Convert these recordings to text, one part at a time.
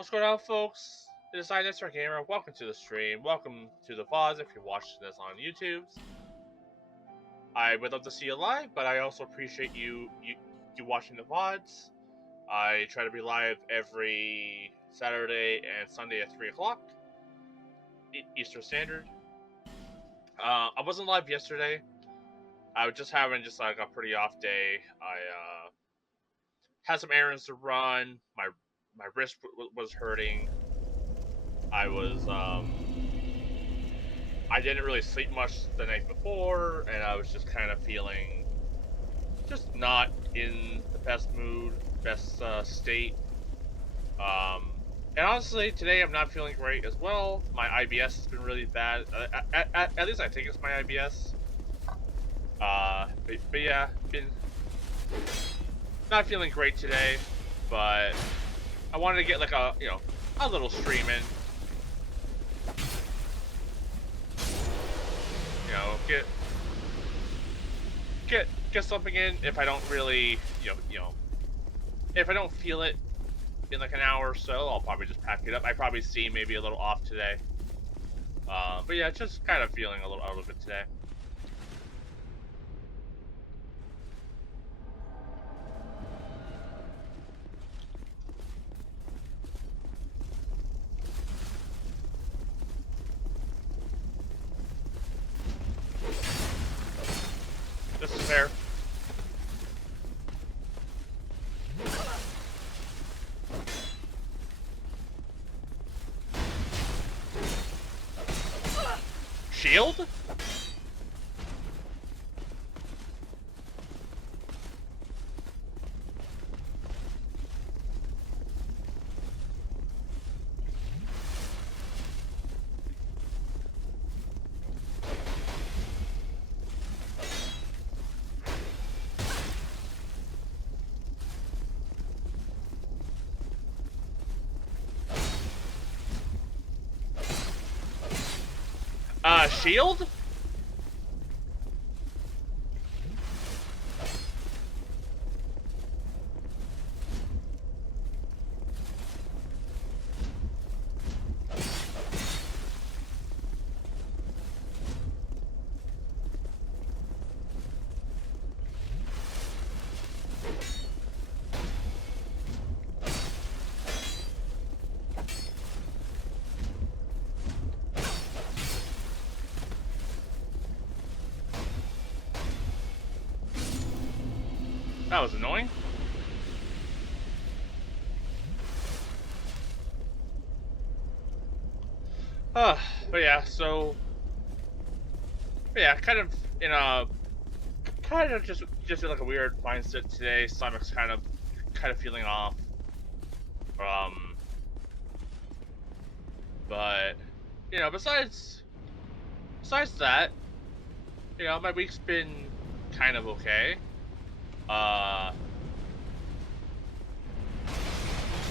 What's going on, folks? It is iNetStar Gamer. Welcome to the stream. Welcome to the VODs if you're watching this on YouTube. I would love to see you live, but I also appreciate you watching the VODs. I try to be live every Saturday and Sunday at 3 o'clock Eastern Standard. I wasn't live yesterday. I was just having like a pretty off day. I had some errands to run. My wrist was hurting. I was I didn't really sleep much the night before, and I was just kind of feeling just not in the best mood, best state. And honestly, today I'm not feeling great as well. My IBS has been really bad. At least I think it's my IBS. But yeah, been not feeling great today. But I wanted to get like a little stream in. Get something in if I don't really, if I don't feel it in like an hour or so, I'll probably just pack it up. I probably seem maybe a little off today. But yeah, just kind of feeling a little bit today. This is fair. Shield? Shield? That was annoying. But yeah, kind of in a just in like a weird mindset today. Stomach's kind of feeling off. But besides that, my week's been kind of okay.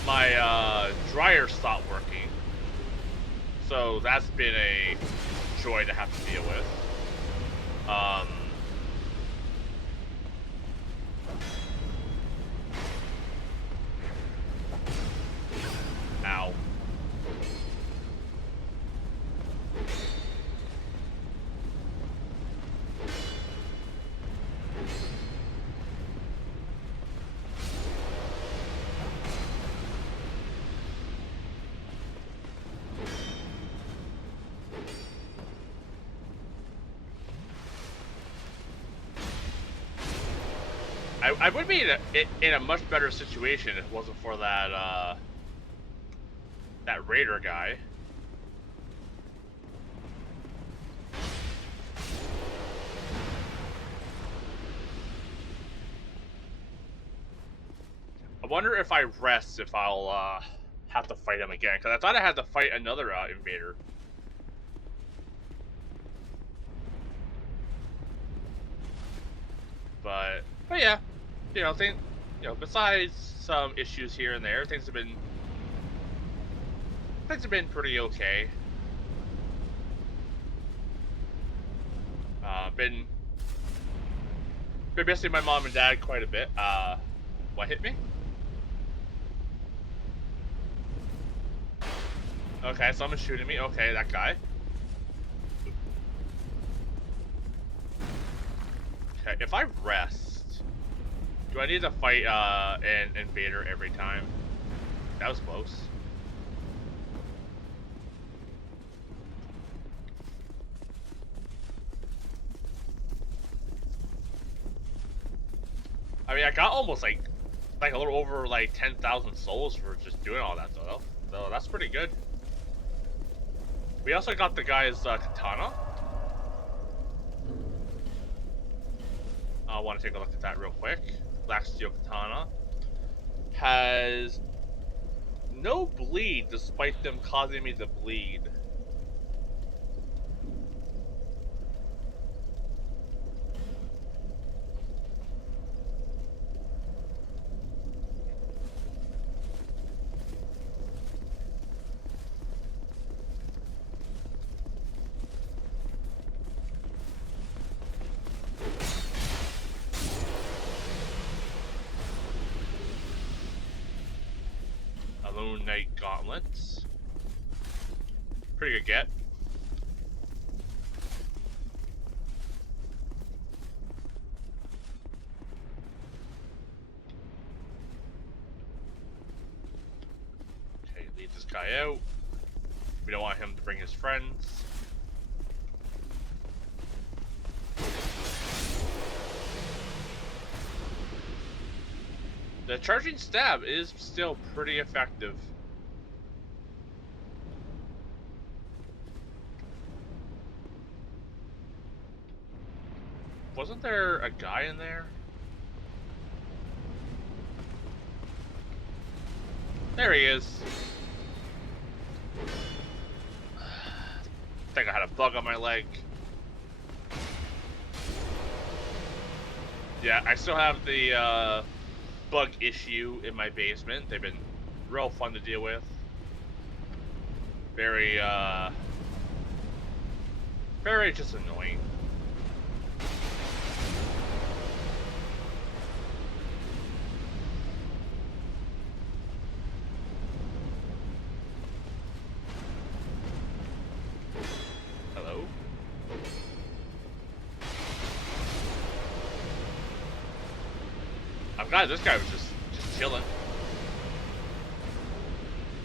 My dryer stopped working, so that's been a joy to have to deal with. Ow. I would be in a much better situation if it wasn't for that that raider guy. I wonder if I rest if I'll have to fight him again, because I thought I had to fight another invader. But yeah, besides some issues here and there, things have been pretty okay. Been missing my mom and dad quite a bit. What hit me? Okay, someone's shooting me. Okay, that guy. Okay, if I rest, do I need to fight an invader every time? That was close. I mean, I got almost like a little over like 10,000 souls for just doing all that though. So that's pretty good. We also got the guy's katana. I want to take a look at that real quick. Black Steel Katana has no bleed despite them causing me to bleed. Moon Knight Gauntlets. Pretty good get. Okay, lead this guy out. We don't want him to bring his friends. The charging stab is still pretty effective. Wasn't there a guy in there? There he is. I think I had a bug on my leg. Yeah, I still have the bug issue in my basement. They've been real fun to deal with. Very just annoying. Hello? I'm glad this guy was just chilling.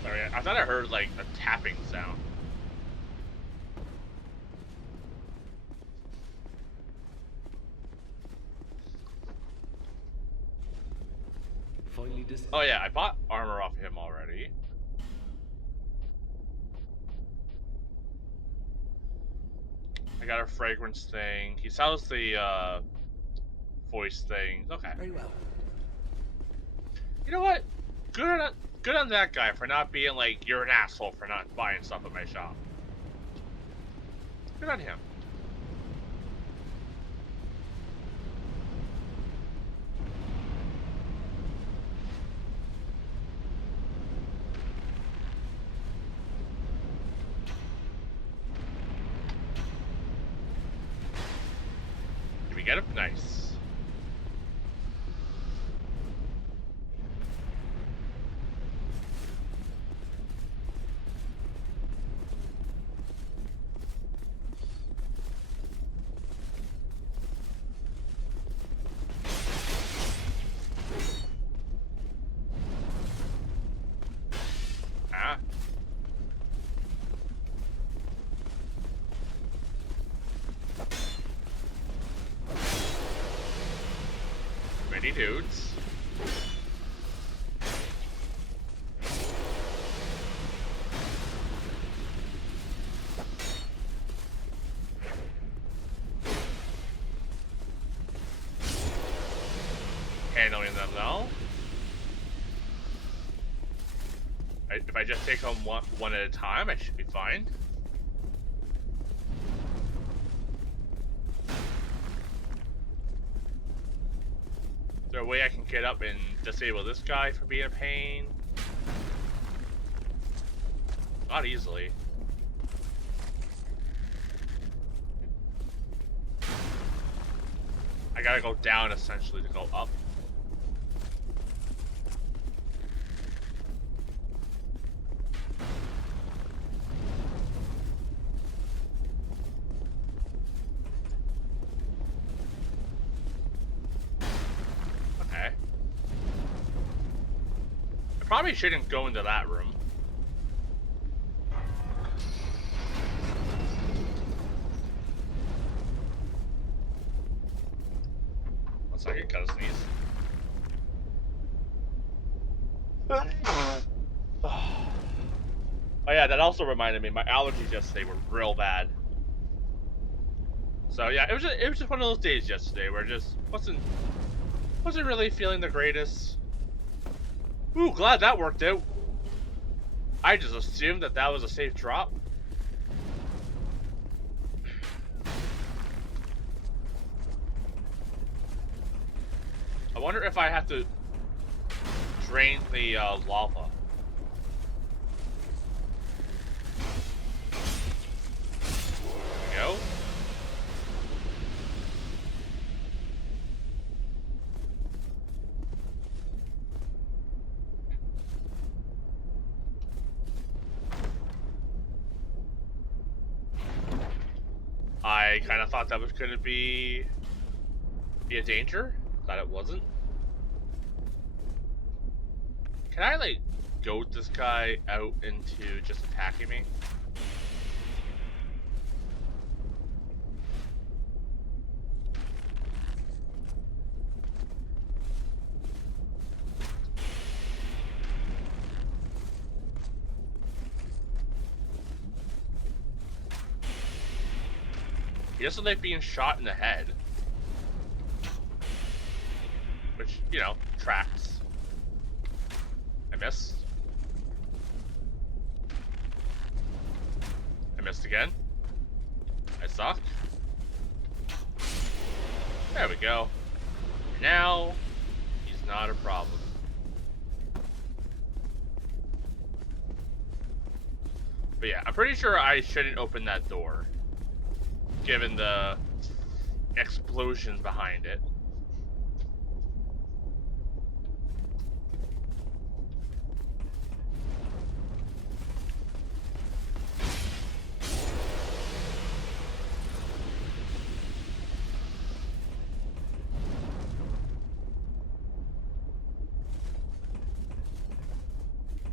Sorry, I thought I heard like a tapping sound. Oh yeah, I bought armor off him already. I got a fragrance thing. He sells the voice things. Okay. Very well. You know what? Good on that guy for not being like, you're an asshole for not buying stuff at my shop. Good on him. Did we get him? Nice. Many dudes. Handling them though. If I just take them one at a time, I should be fine. Is there a way I can get up and disable this guy from being a pain? Not easily. I gotta go down essentially to go up. probably shouldn't go into that room. One second, gotta sneeze. Oh yeah, that also reminded me, my allergies yesterday were real bad. So yeah, it was just one of those days yesterday where I just wasn't really feeling the greatest. Ooh, glad that worked out. I just assumed that was a safe drop. I wonder if I have to drain the lava. There we go. I kind of thought that was going to be a danger. Thought it wasn't. Can I, like, goad this guy out into just attacking me? He doesn't like being shot in the head. Which, you know, tracks. I missed. I missed again. I suck. There we go. Now, he's not a problem. But yeah, I'm pretty sure I shouldn't open that door, given the explosions behind it.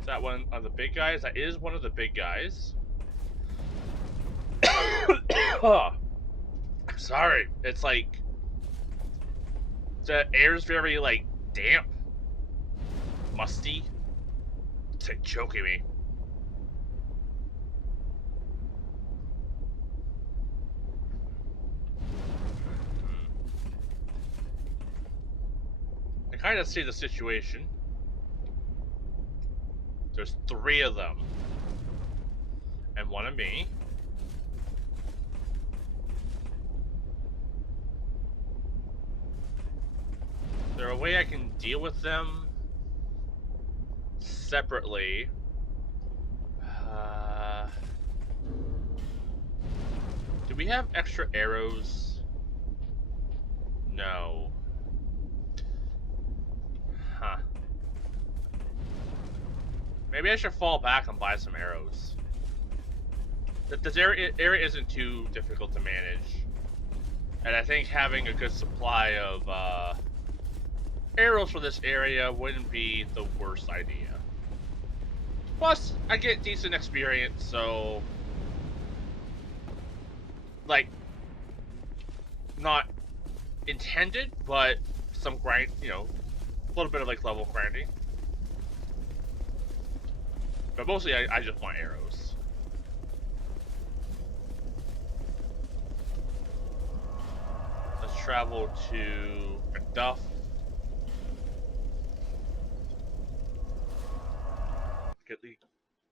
Is that one of the big guys? That is one of the big guys. Oh, I'm sorry. It's like the air's very like damp, musty. It's like choking me. I kind of see the situation. There's 3 of them. And 1 of me. Is there a way I can deal with them separately? Do we have extra arrows? No. Huh. Maybe I should fall back and buy some arrows. This area isn't too difficult to manage. And I think having a good supply of arrows for this area wouldn't be the worst idea. Plus, I get decent experience, so... like, not intended, but some grind, you know, a little bit of like level grinding. But mostly I just want arrows. Let's travel to Macduff.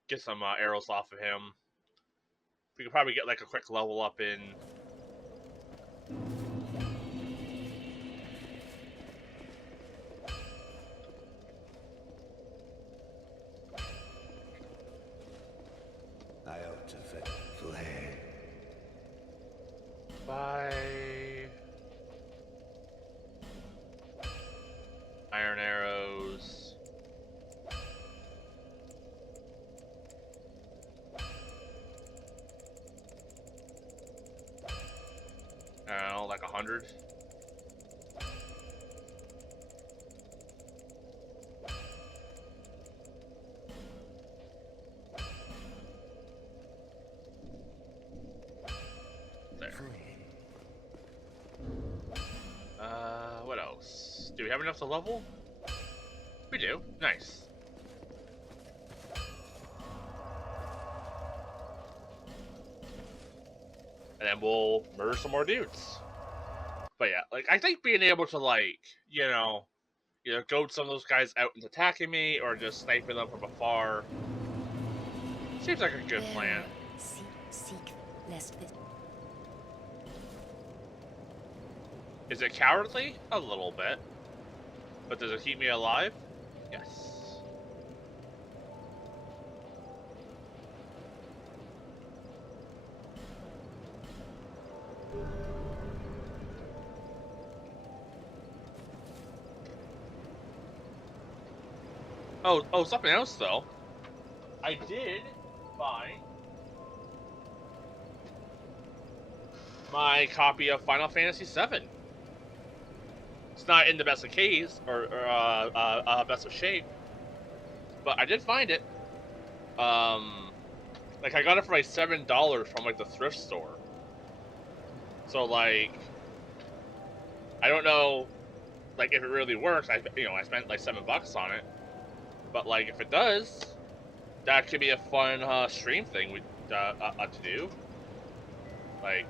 Get some arrows off of him. We could probably get like a quick level up in... I ought to fled. Buy iron arrows. I don't know, like 100. we have enough to level? We do. Nice. And then we'll murder some more dudes. But yeah, like, I think being able to, like, you know, either goad some of those guys out into attacking me or just sniping them from afar seems like a good plan. Is it cowardly? A little bit. But does it keep me alive? Yes. Oh, something else though. I did find my copy of Final Fantasy VII. It's not in the best of case or best of shape, but I did find it. Like, I got it for like $7 from like the thrift store. So like, I don't know, like, if it really works. I spent like $7 on it, but like, if it does, that could be a fun stream thing to do. Like,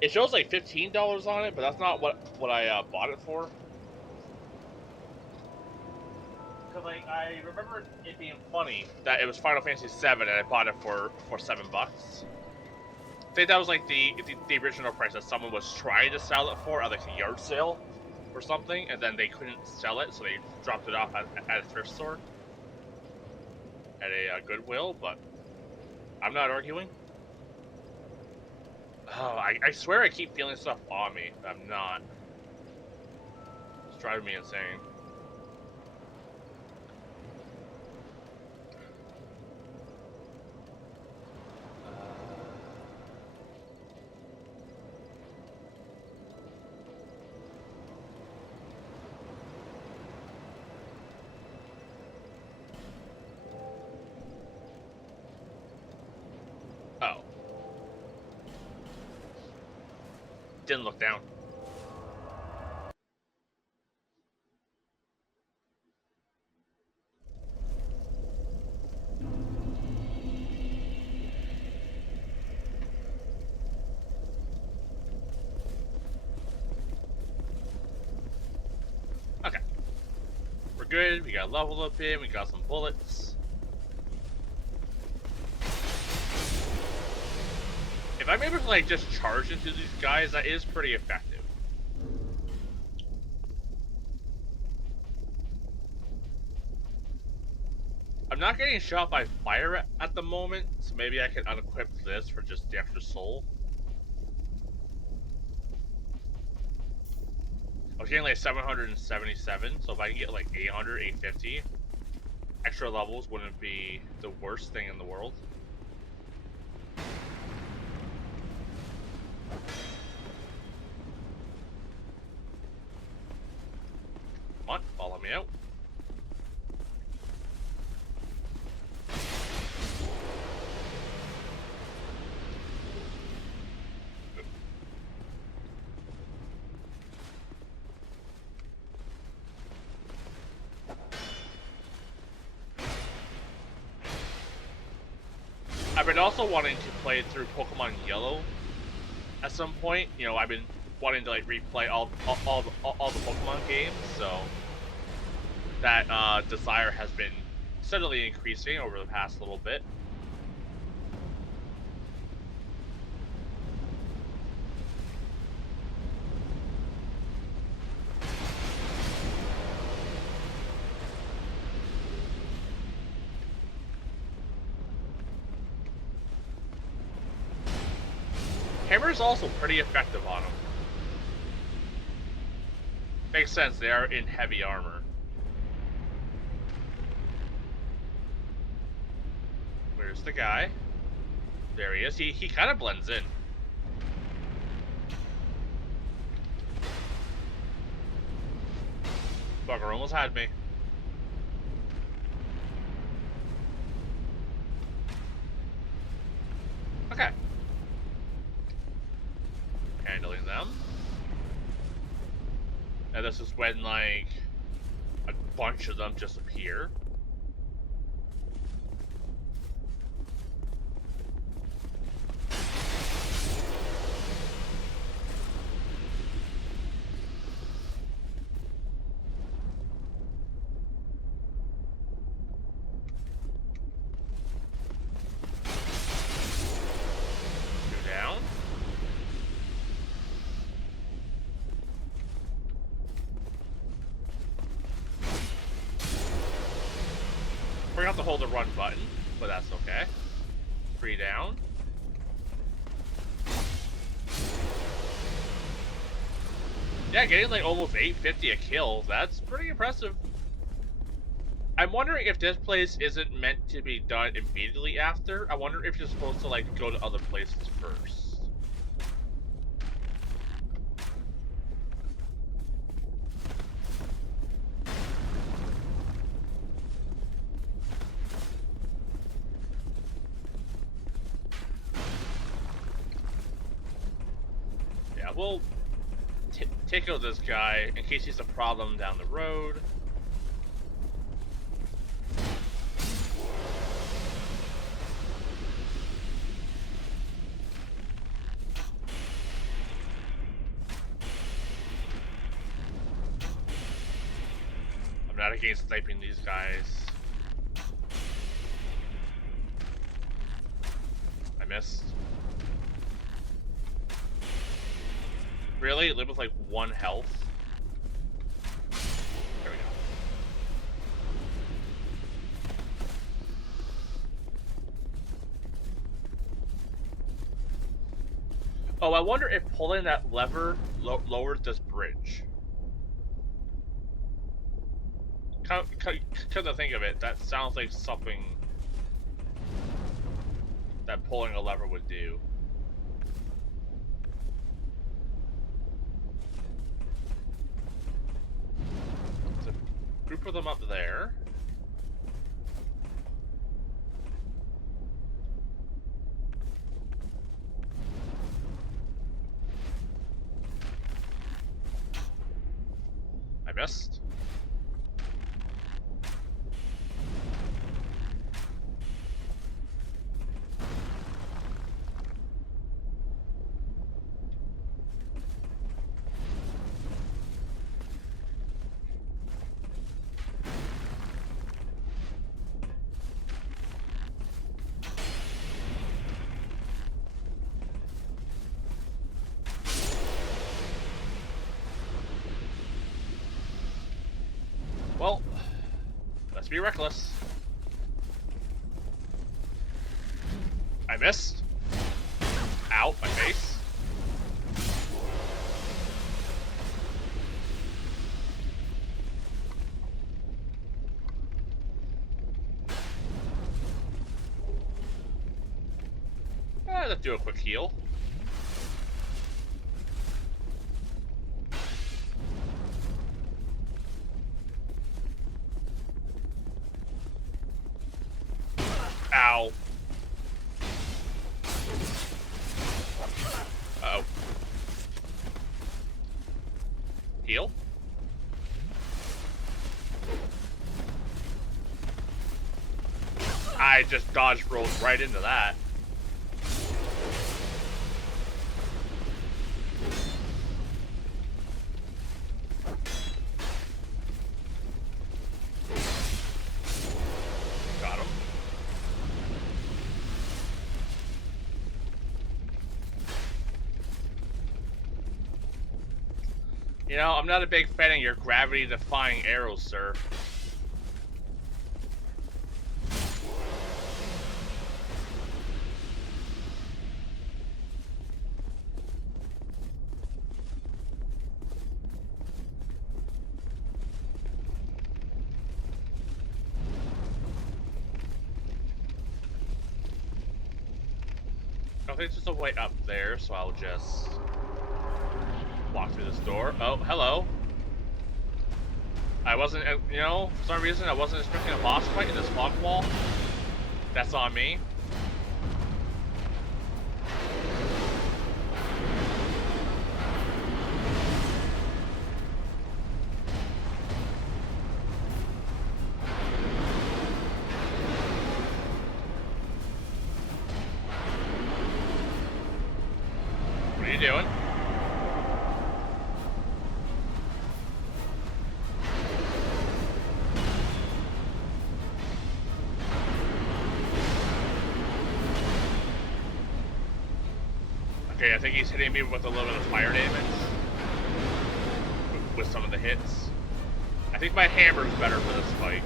it shows like $15 on it, but that's not what I bought it for. Cause like, I remember it being funny that it was Final Fantasy VII and I bought it for $7. I think that was like the original price that someone was trying to sell it for at like a yard sale or something, and then they couldn't sell it, so they dropped it off at a thrift store, at a Goodwill. But I'm not arguing. Oh, I swear I keep feeling stuff on me. I'm not. It's driving me insane. Oh. Didn't look down. Okay. We're good. We got level up in. We got some bullets. If I'm able to like just charge into these guys, that is pretty effective. I'm not getting shot by fire at the moment, so maybe I can unequip this for just the extra soul. I was getting like 777, so if I can get like 800, 850, extra levels wouldn't be the worst thing in the world. Come on, follow me out. I've been also wanting to play through Pokemon Yellow at some point. You know, I've been wanting to like replay all the Pokemon games, so that desire has been steadily increasing over the past little bit. Hammer is also pretty effective on them. Makes sense, they are in heavy armor. Where's the guy? There he is. He kind of blends in. Bugger almost had me. Okay. Handling them. And this is when, like, a bunch of them just appear. Two down. Forgot to hold the run button, but that's okay. 3 down. Yeah, getting like almost 850 a kill, that's pretty impressive. I'm wondering if this place isn't meant to be done immediately after. I wonder if you're supposed to like go to other places first. Yeah, we'll take out this guy in case he's a problem down the road. I'm not against sniping these guys. I missed. Really? Live with like 1 health? There we go. Oh, I wonder if pulling that lever lowered this bridge. Come to think of it, that sounds like something that pulling a lever would do. Group of them up there. I missed. Well, let's be reckless. I missed. Ow, my face. Let's do a quick heal. Ow. Uh-oh. Heal? I just dodge rolled right into that. Got him. You know, I'm not a big fan of your gravity-defying arrows, sir. I think there's a way up there, so I'll just walk through this door. Oh, hello. I wasn't, you know, for some reason I wasn't expecting a boss fight in this fog wall. That's on me. doing? Okay, I think he's hitting me with a little bit of fire damage. With some of the hits. I think my hammer's better for this fight.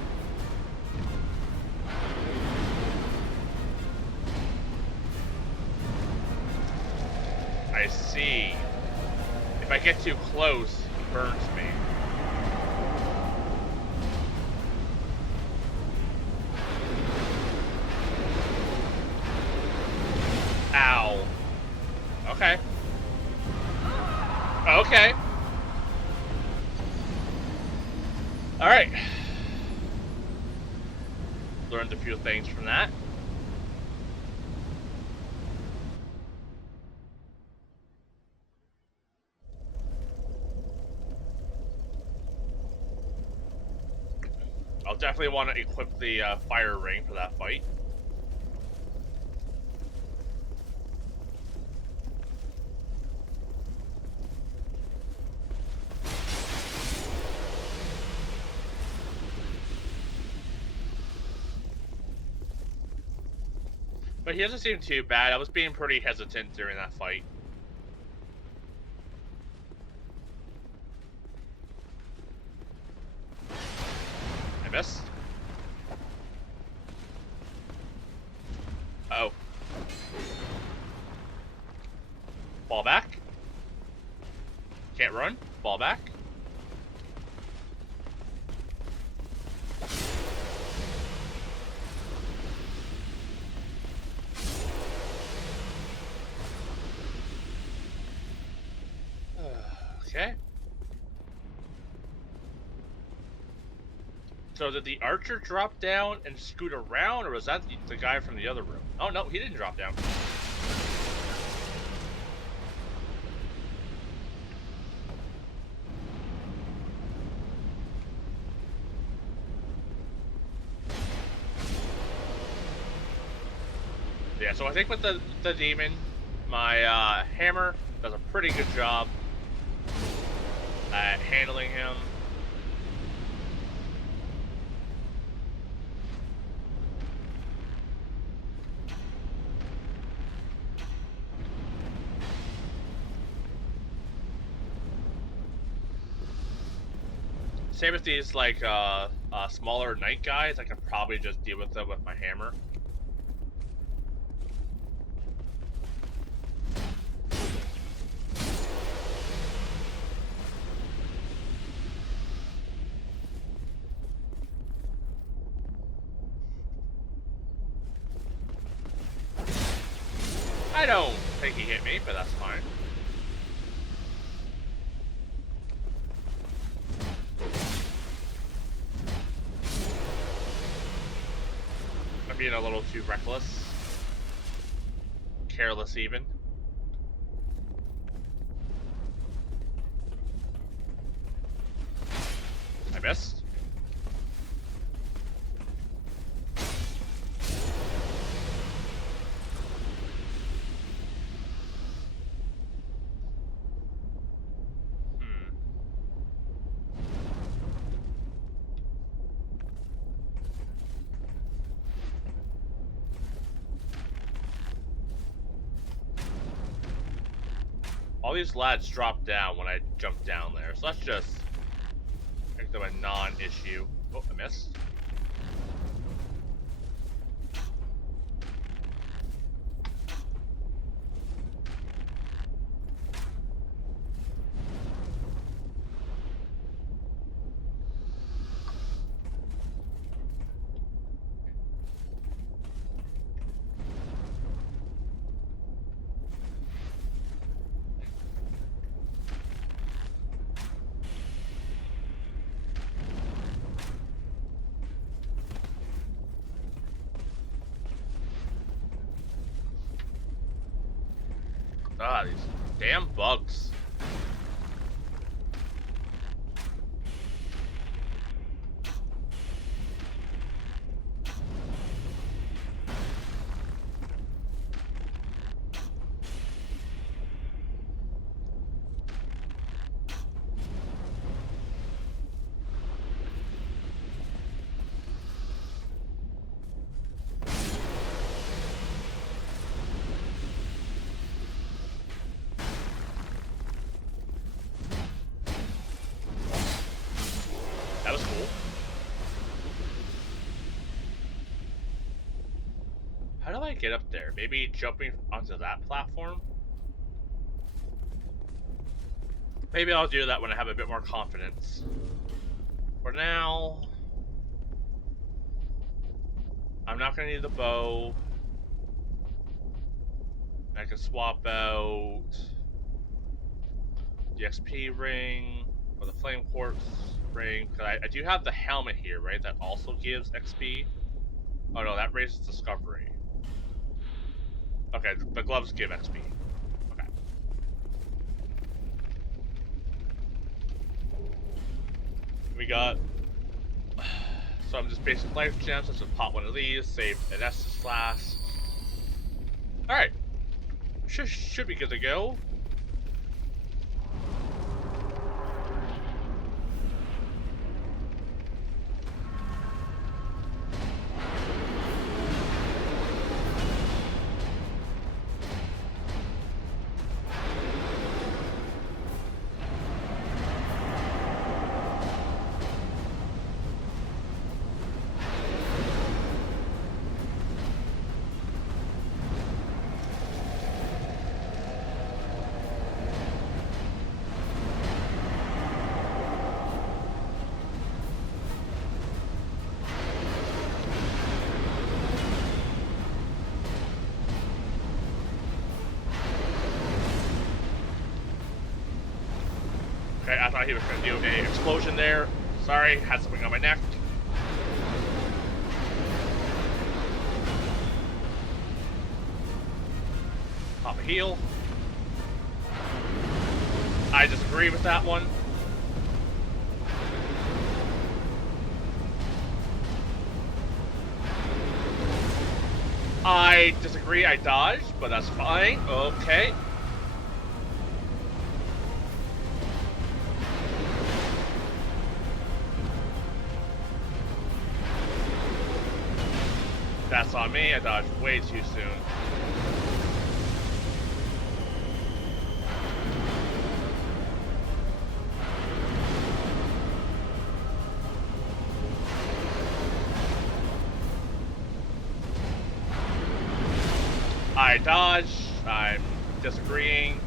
I see. If I get too close, he burns me. Ow. Okay. Okay. Alright. Learned a few things from that. I'll definitely want to equip the fire ring for that fight. But he doesn't seem too bad. I was being pretty hesitant during that fight. I missed. Oh. Fall back. Can't run. Fall back. Okay. So did the archer drop down and scoot around, or was that the guy from the other room? Oh no, he didn't drop down. Yeah, so I think with the demon, my hammer does a pretty good job at handling him. Same with these like smaller knight guys, I can probably just deal with them with my hammer. I don't think he hit me, but that's fine. I'm being a little too reckless. Careless even. I missed. All these lads dropped down when I jumped down there, so let's just make them a non-issue. Oh, I missed. Ah, these damn bugs. How do I get up there? Maybe jumping onto that platform? Maybe I'll do that when I have a bit more confidence. For now, I'm not going to need the bow. I can swap out the XP ring or the flame quartz ring. Because I do have the helmet here, right? That also gives XP. Oh no, that raises discovery. Okay, the gloves give XP. Okay. We got. So I'm just basic life gems. Let's just pop one of these, save an Estus flask. Alright. Should be good to go. Okay, I thought he was going to do an explosion there. Sorry, had something on my neck. Pop a heal. I disagree with that one. I disagree, I dodged, but that's fine. Okay. That's on me, I dodged way too soon. I dodge, I'm disagreeing.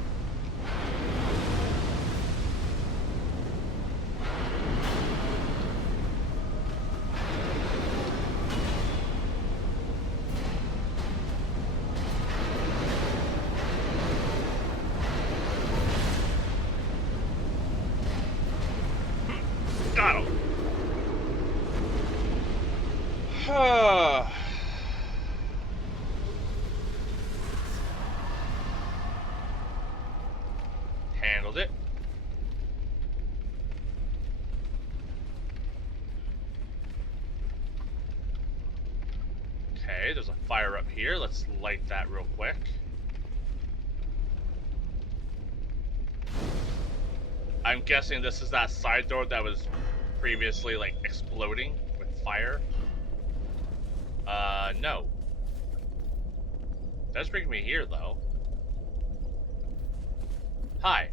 Got him. Handled it. Okay, there's a fire up here. Let's light that real quick. I'm guessing this is that side door that was previously, like, exploding with fire. No. That's bringing me here, though. Hi.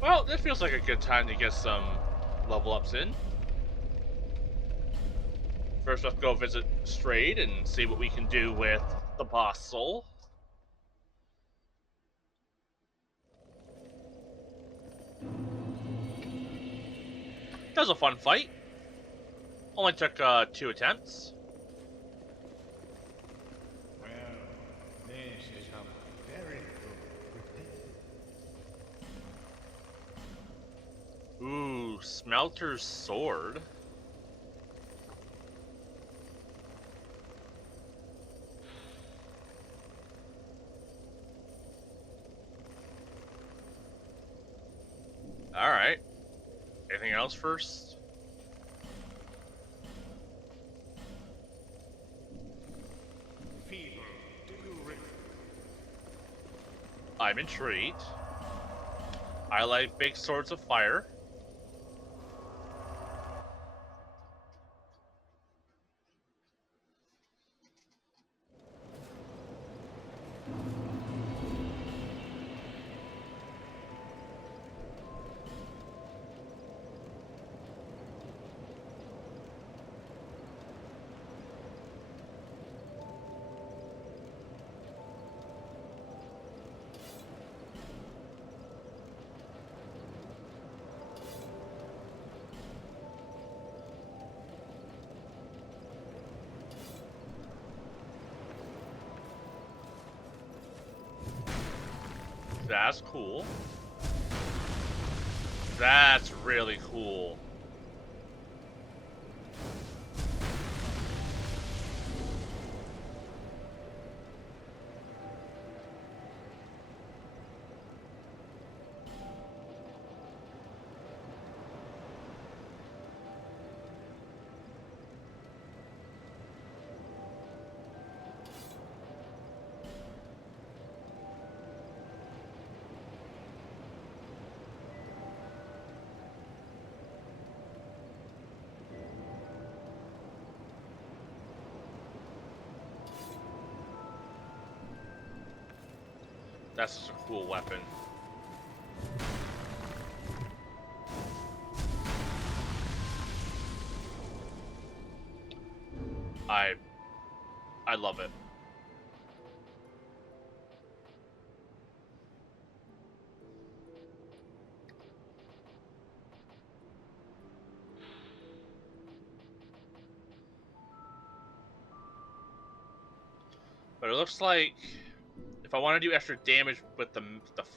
Well, this feels like a good time to get some level ups in. First, let's go visit Strayed and see what we can do with the boss soul. That was a fun fight. Only took 2 attempts. Well, this is a very good Ooh, Smelter's sword. Alright. Anything else first? I'm intrigued. I like big swords of fire. That's cool. That's really cool. That's such a cool weapon. I love it. But it looks like if I want to do extra damage with the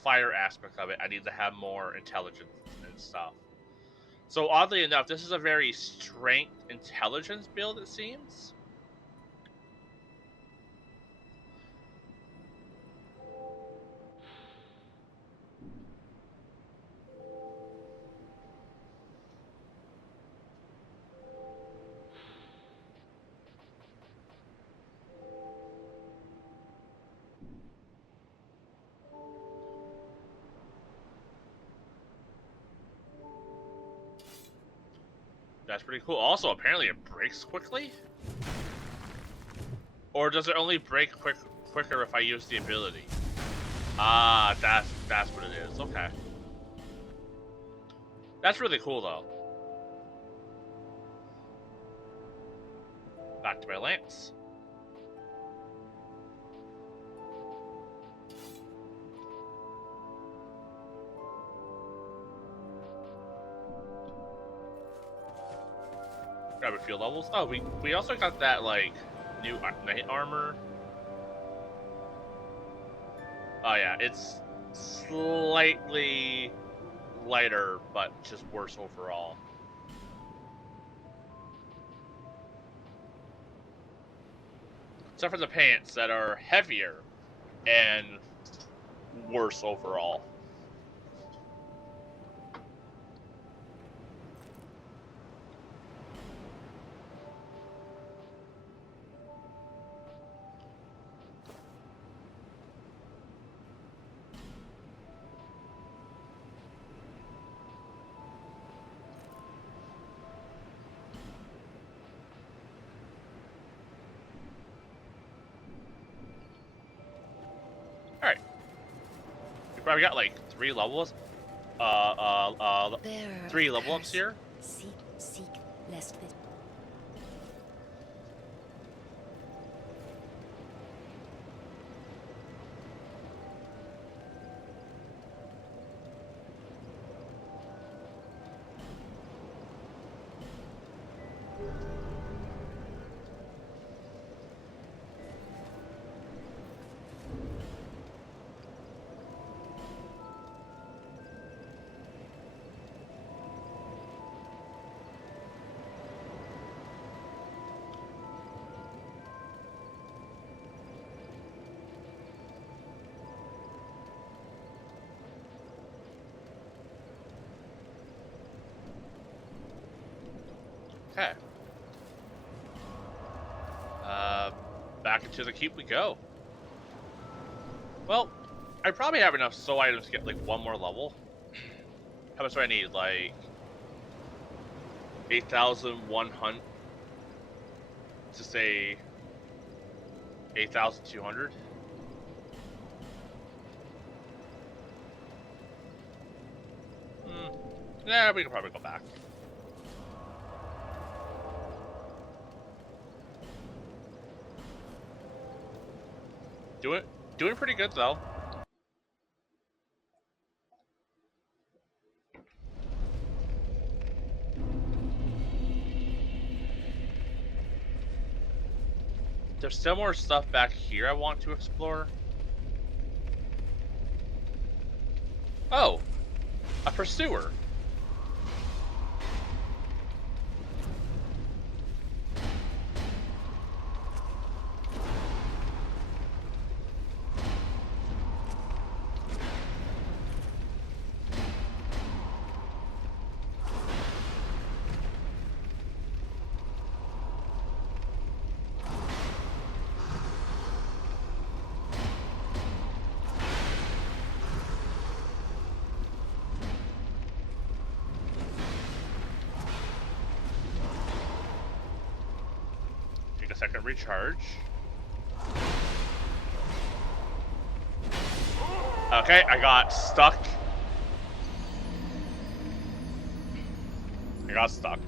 fire aspect of it, I need to have more intelligence and stuff. So oddly enough, this is a very strength intelligence build, it seems. That's pretty cool. Also, apparently it breaks quickly? Or does it only break quicker if I use the ability? Ah, that's what it is. Okay. That's really cool, though. Back to my lance. Grab a few levels. Oh, we also got that, like, new knight armor. Oh yeah, it's slightly lighter, but just worse overall. Except for the pants that are heavier and worse overall. Alright. We probably got like 3 levels. 3 level ups here. Seek, lest this. Okay. Back into the keep we go. Well, I probably have enough soul items to get like 1 more level. How much do I need? Like 8,100 to say 8,200. Yeah, we can probably go back. Doing pretty good though. There's still more stuff back here I want to explore. Oh, a pursuer. Take a second recharge. Okay, I got stuck. I got stuck.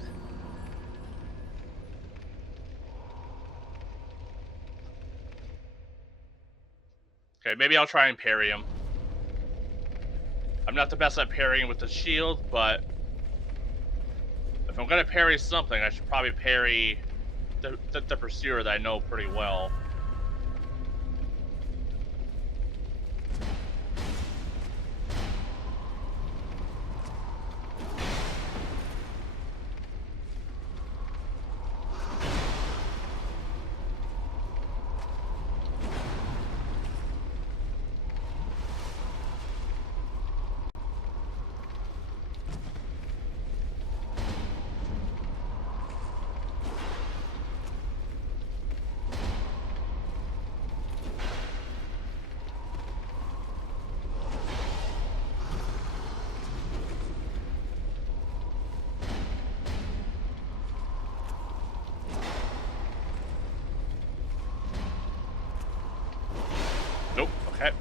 Okay, maybe I'll try and parry him. I'm not the best at parrying with the shield, but if I'm gonna parry something, I should probably parry the pursuer that I know pretty well. Nope, okay.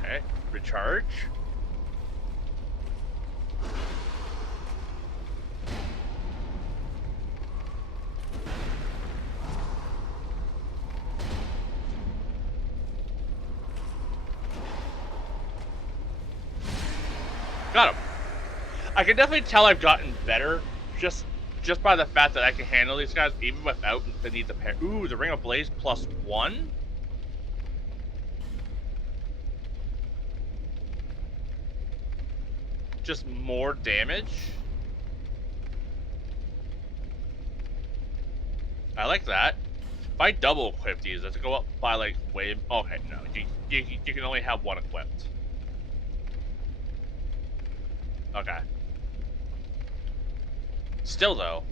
Okay, recharge. Got him. I can definitely tell I've gotten better just by the fact that I can handle these guys even without the need to pair. Ooh, the Ring of Blaze +1? Just more damage? I like that. If I double equip these, does it go up by like way? Okay, no, you can only have one equipped. Okay. Still though.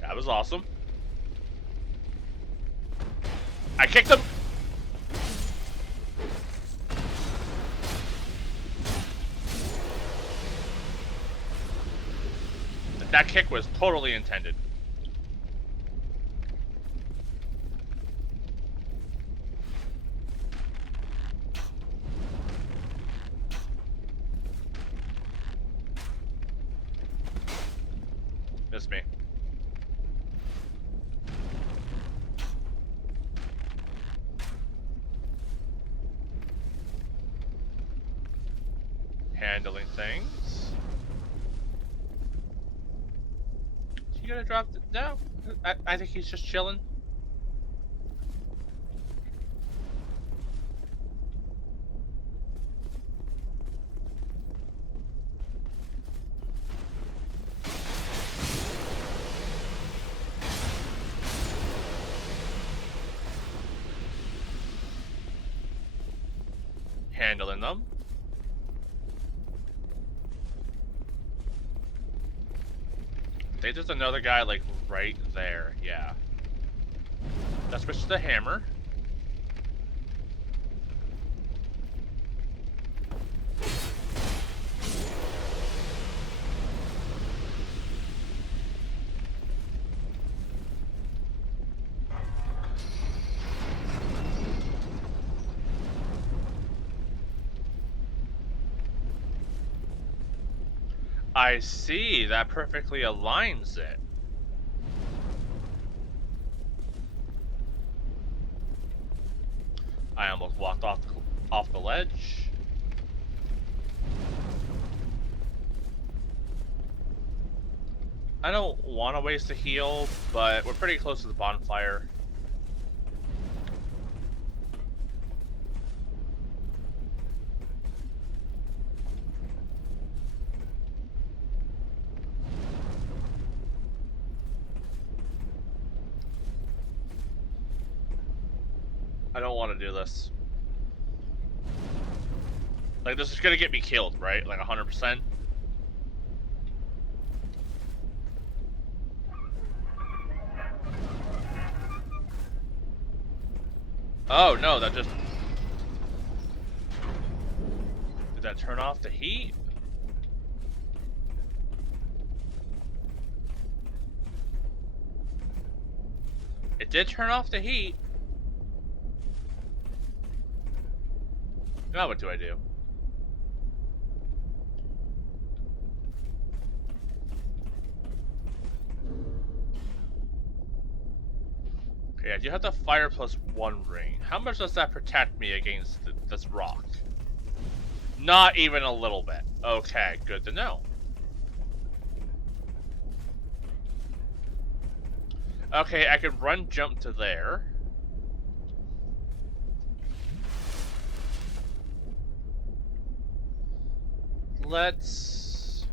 That was awesome. I kicked him. That kick was totally intended. Missed me. Handling things. You gonna drop it? No, I think he's just chilling. Handling them. I think there's another guy like right there. Yeah. Let's switch to the hammer. I see. That perfectly aligns it. I almost walked off the ledge. I don't want to waste a heal, but we're pretty close to the bonfire. I don't want to do this. Like, this is gonna get me killed, right? Like, 100%. Oh, no, that just... Did that turn off the heat? It did turn off the heat. Now what do I do? Okay, I do have the fire +1 ring. How much does that protect me against this rock? Not even a little bit. Okay, good to know. Okay, I can run jump to there. Let's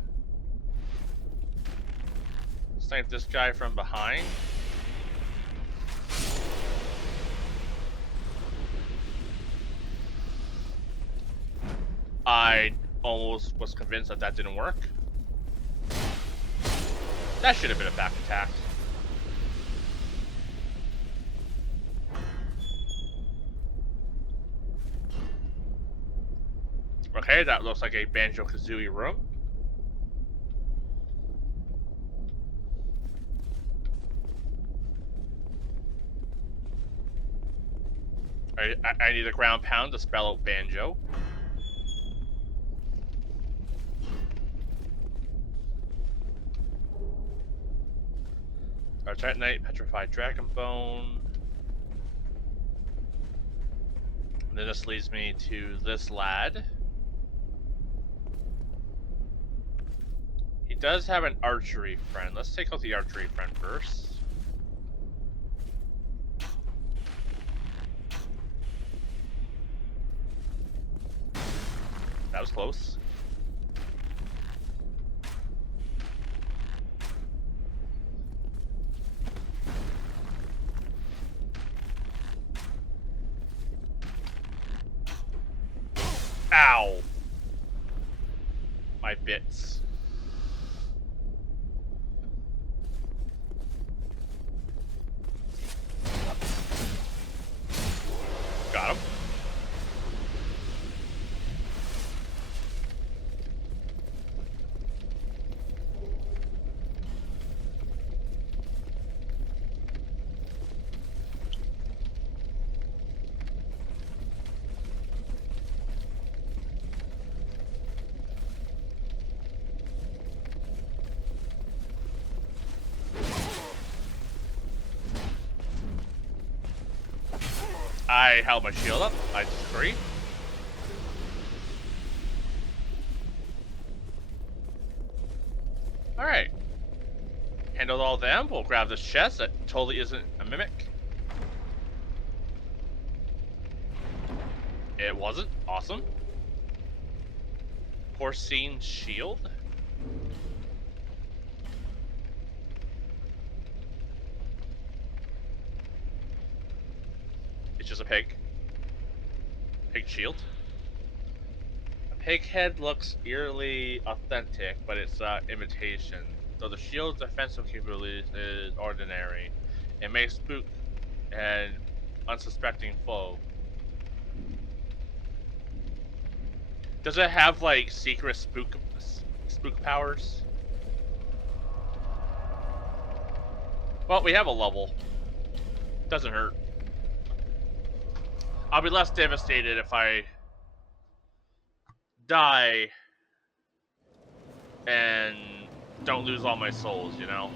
snipe this guy from behind. I almost was convinced that didn't work. That should have been a back attack. Okay, that looks like a Banjo-Kazooie room. I need a ground pound to spell out Banjo. Titanite, Petrified Dragon Bone. And then this leads me to this lad. He does have an archery friend. Let's take out the archery friend first. That was close. Ow! My bits. Got him. I held my shield up. I disagree. Alright. Handled all of them. We'll grab this chest that totally isn't a mimic. It wasn't. Awesome. Porcine shield. It's just a pig. Pig shield. A pig head looks eerily authentic, but it's imitation. Though the shield's defensive capability is ordinary, it may spook an unsuspecting foe. Does it have like secret spook powers? Well, we have a level. Doesn't hurt. I'll be less devastated if I die and don't lose all my souls, you know?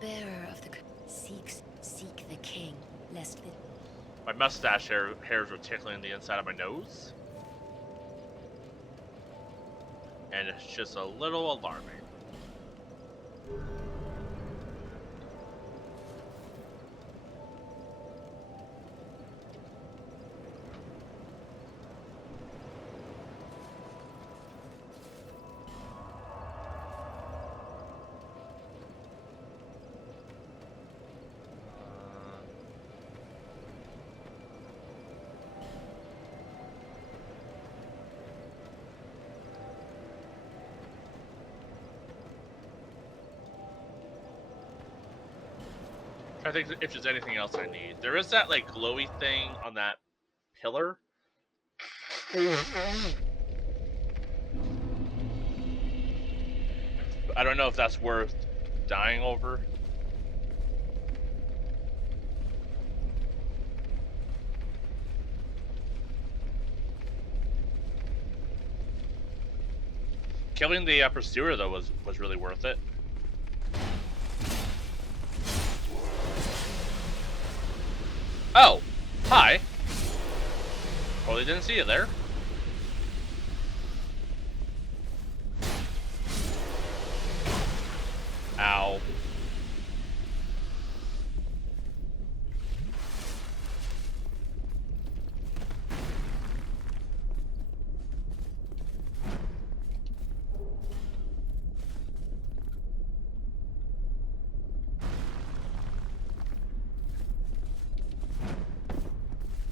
Bearer of the seek the king, lest the My mustache hairs were tickling the inside of my nose. And it's just a little alarming. I think if there's anything else I need. There is that like glowy thing on that pillar. I don't know if that's worth dying over. Killing the pursuer though was really worth it. Oh, hi. Totally didn't see you there. Ow.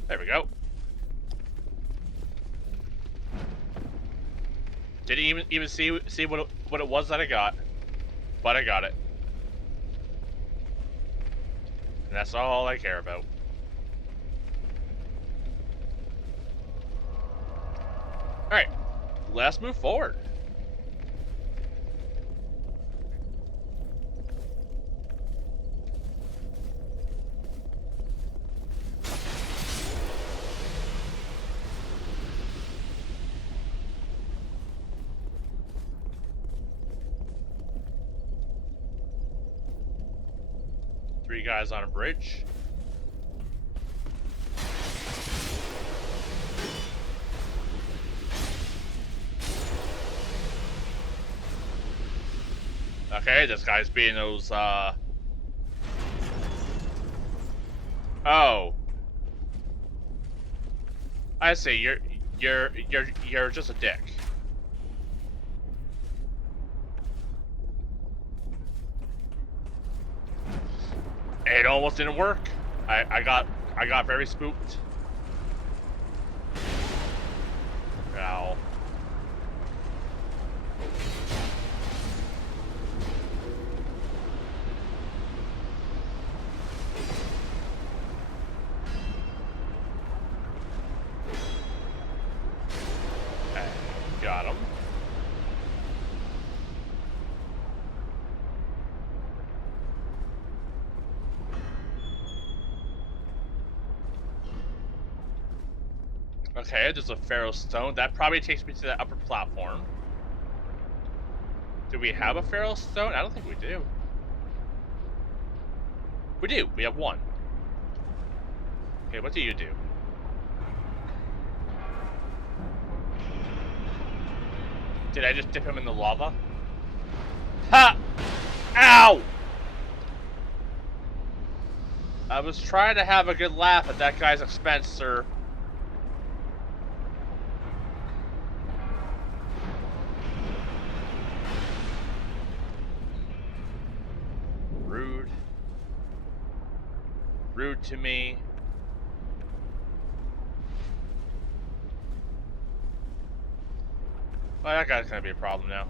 There we go. Didn't even see what it was that I got, but I got it, and that's all I care about. All right, let's move forward. Three guys on a bridge. Okay, this guy's being those, Oh. I see, you're just a dick. It almost didn't work. I got very spooked. Ow. Got him. Okay, there's a Pharaoh Stone. That probably takes me to the upper platform. Do we have a Pharaoh Stone? I don't think we do. We do. We have one. Okay, what do you do? Did I just dip him in the lava? Ha! Ow! I was trying to have a good laugh at that guy's expense, sir. Rude. Rude to me. Well, that guy's gonna be a problem now.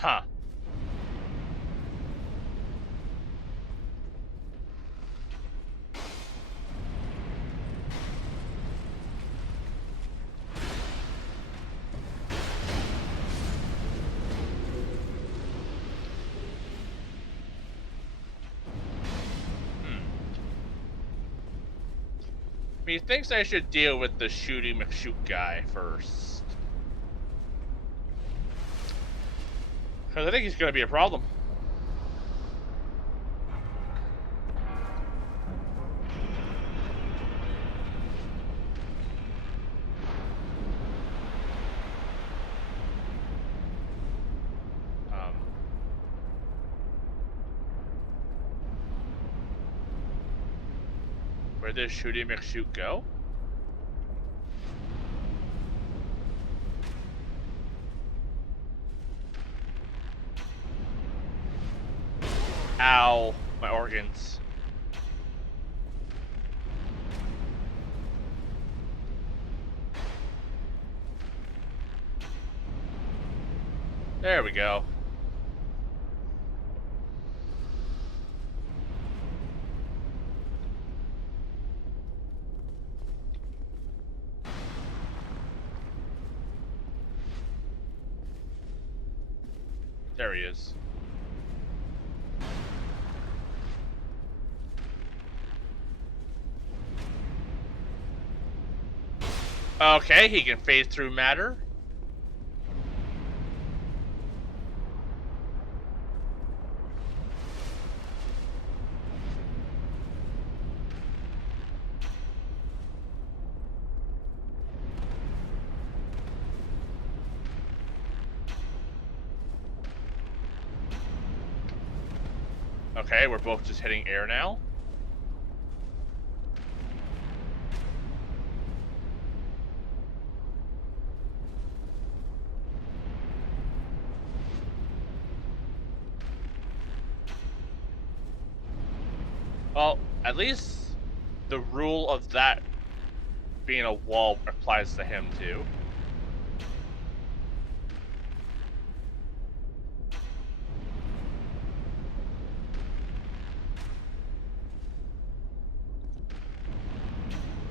Huh. Methinks I should deal with the Shooty McShoot guy first. Because I think he's going to be a problem. Where did Shooty McShoot go? Ow, my organs. There we go. There he is. Okay, he can phase through matter. Okay, we're both just hitting air now. Well, at least the rule of that being a wall applies to him too.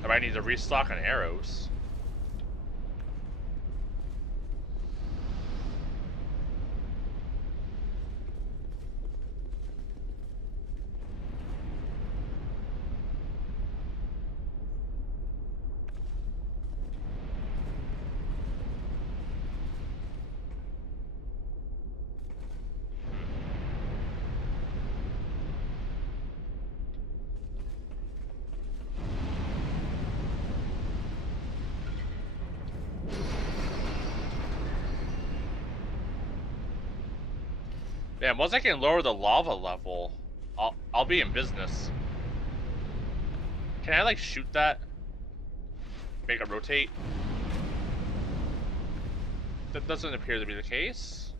I might need to restock on arrows. Yeah, once I can lower the lava level, I'll be in business. Can I like shoot that? Make it rotate? That doesn't appear to be the case.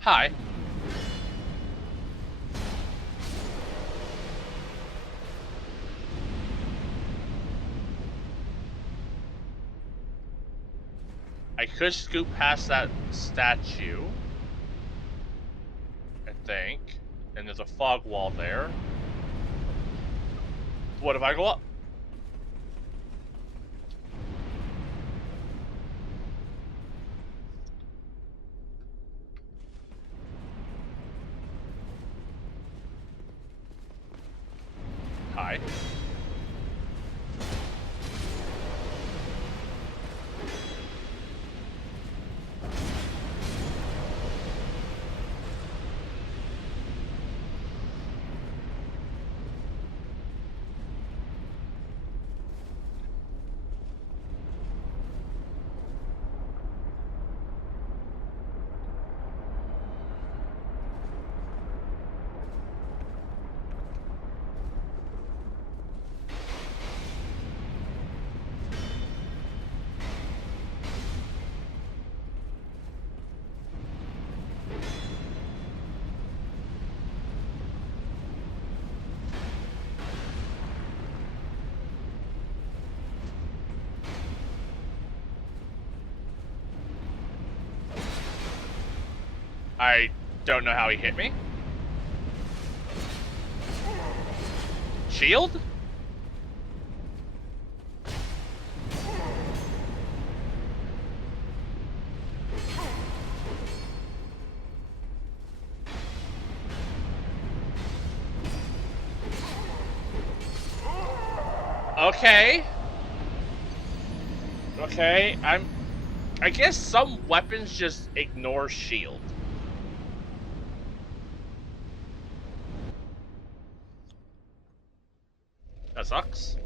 Hi. I could scoop past that statue, I think, and there's a fog wall there. What if I go up? Hi. I don't know how he hit me. Shield? Okay. Okay, I guess some weapons just ignore shield. That sucks.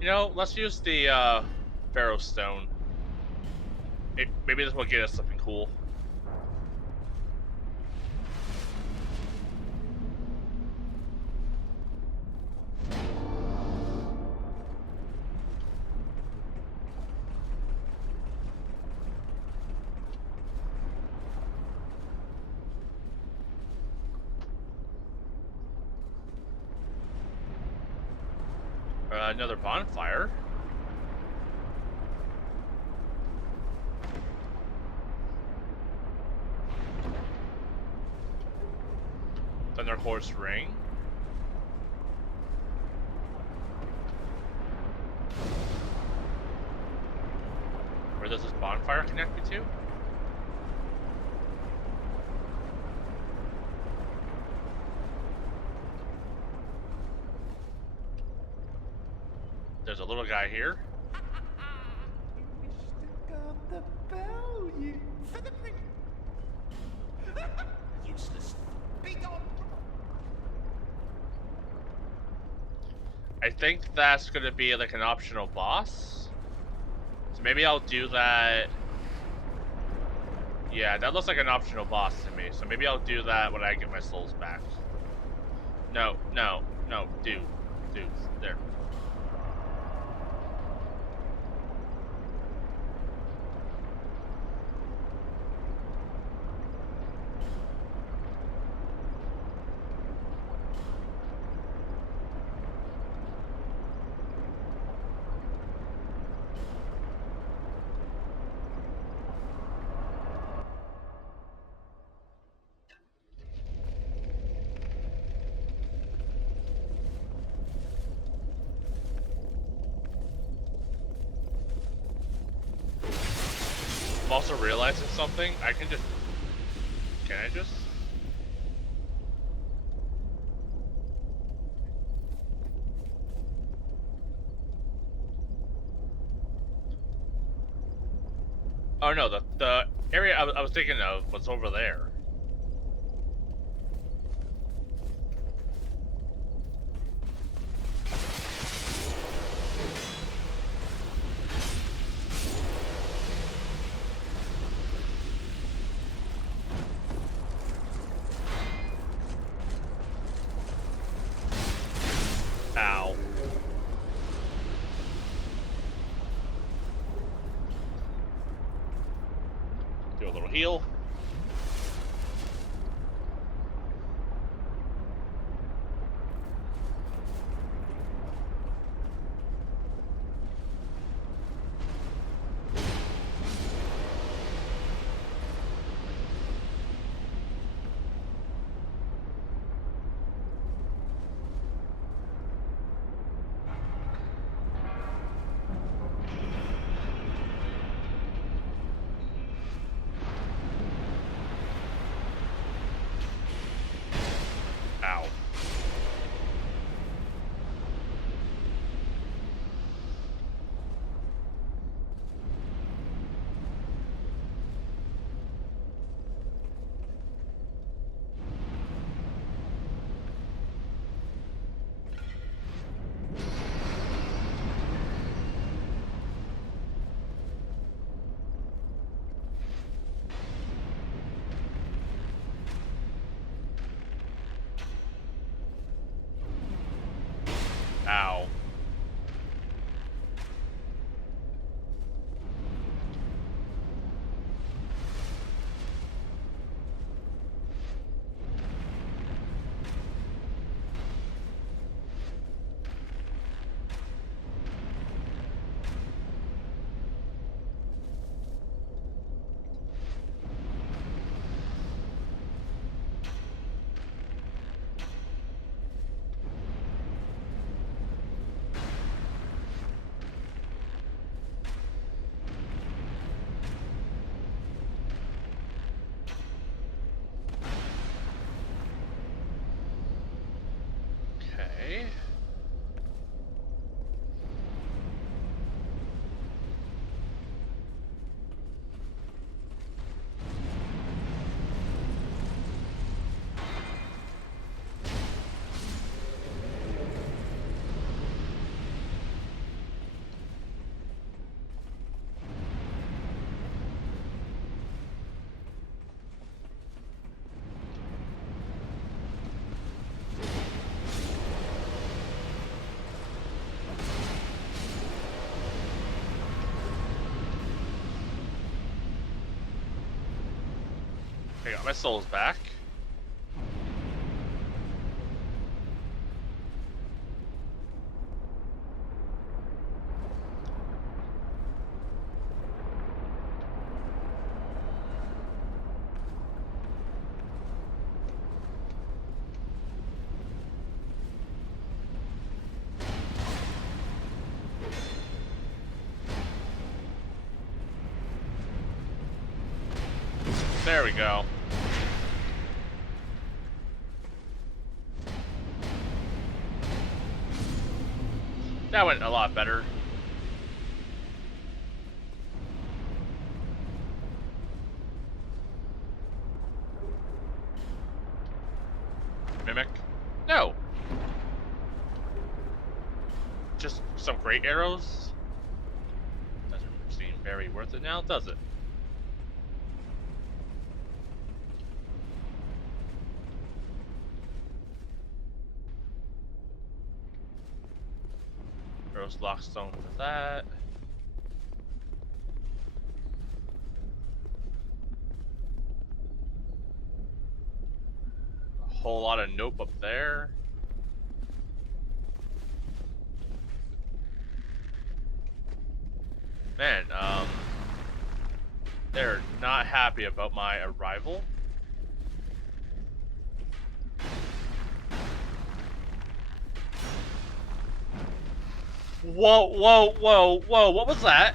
You know, let's use the Pharaoh Stone. Maybe this will get us something cool. Another bonfire. Thunder Horse Ring. Where does this bonfire connect me to? There's a little guy here. You wish to guard the bell, you. For the prince. Useless. Be gone. I think that's gonna be like an optional boss. So maybe I'll do that. Yeah, that looks like an optional boss to me. So maybe I'll do that when I get my souls back. No, do. There. I'm also realizing something. Can I just? Oh no, the area I was thinking of was over there. Ow. Do a little heal. I got my souls back. There we go. That went a lot better. Mimic? No! Just some great arrows? Doesn't seem very worth it now, does it? Rose Lockstone for that. A whole lot of nope up there. Man, they're not happy about my arrival. Whoa, whoa, whoa, whoa, what was that?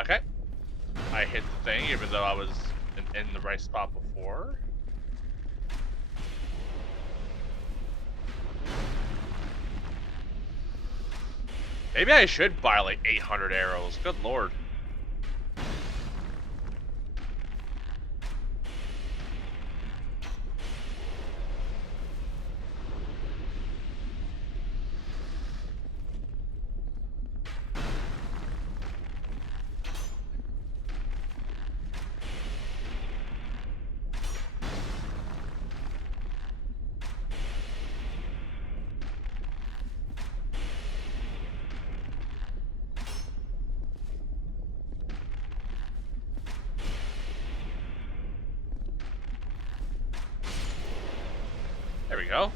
Okay. I hit the thing even though I was in the right spot before. Maybe I should buy like 800 arrows. Good lord. There we go.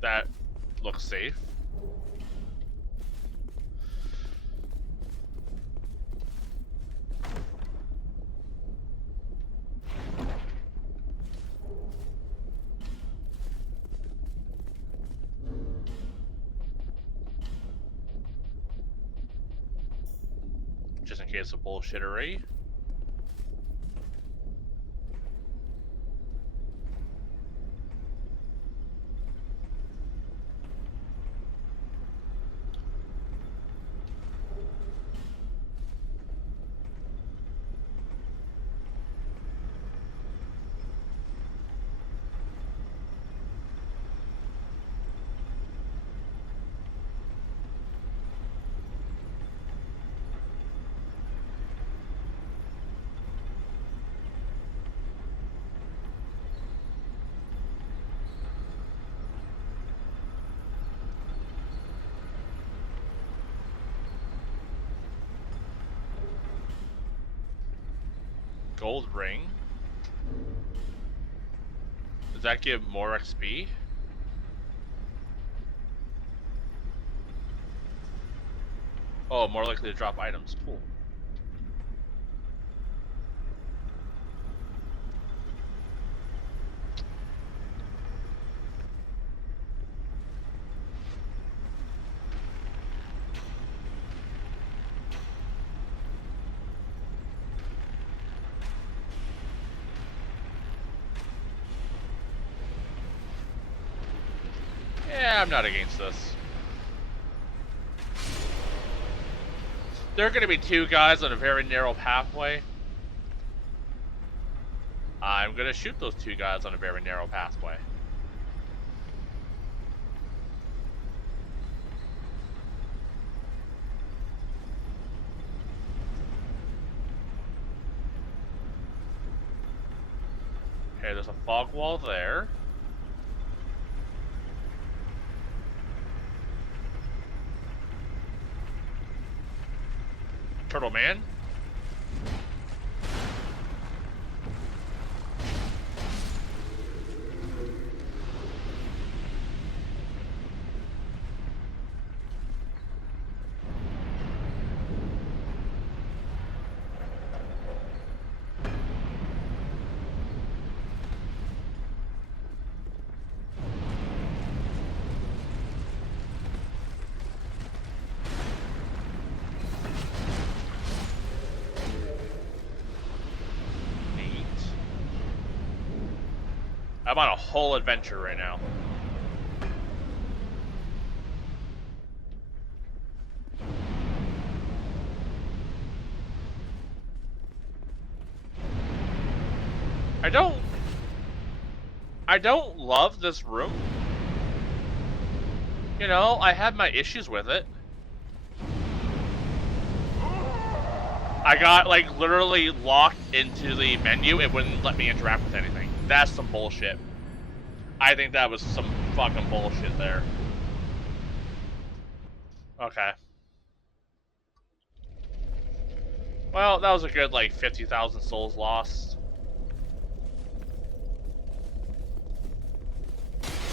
That looks safe. Just in case of bullshittery. Gold ring. Does that give more XP? Oh, more likely to drop items. Cool. Yeah, I'm not against this. There are going to be two guys on a very narrow pathway. I'm going to shoot those two guys on a very narrow pathway. Okay, there's a fog wall there. Turtle Man. I'm on a whole adventure right now. I don't love this room. You know, I have my issues with it. I got, like, literally locked into the menu. It wouldn't let me interact with anything. That's some bullshit. I think that was some fucking bullshit there. Okay. Well, that was a good, like, 50,000 souls lost.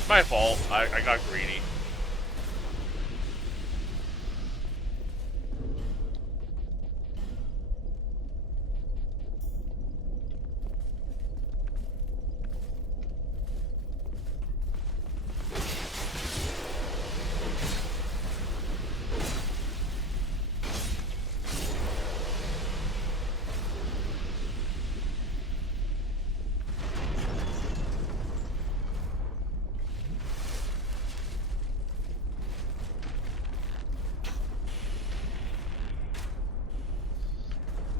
My fault. I got greedy.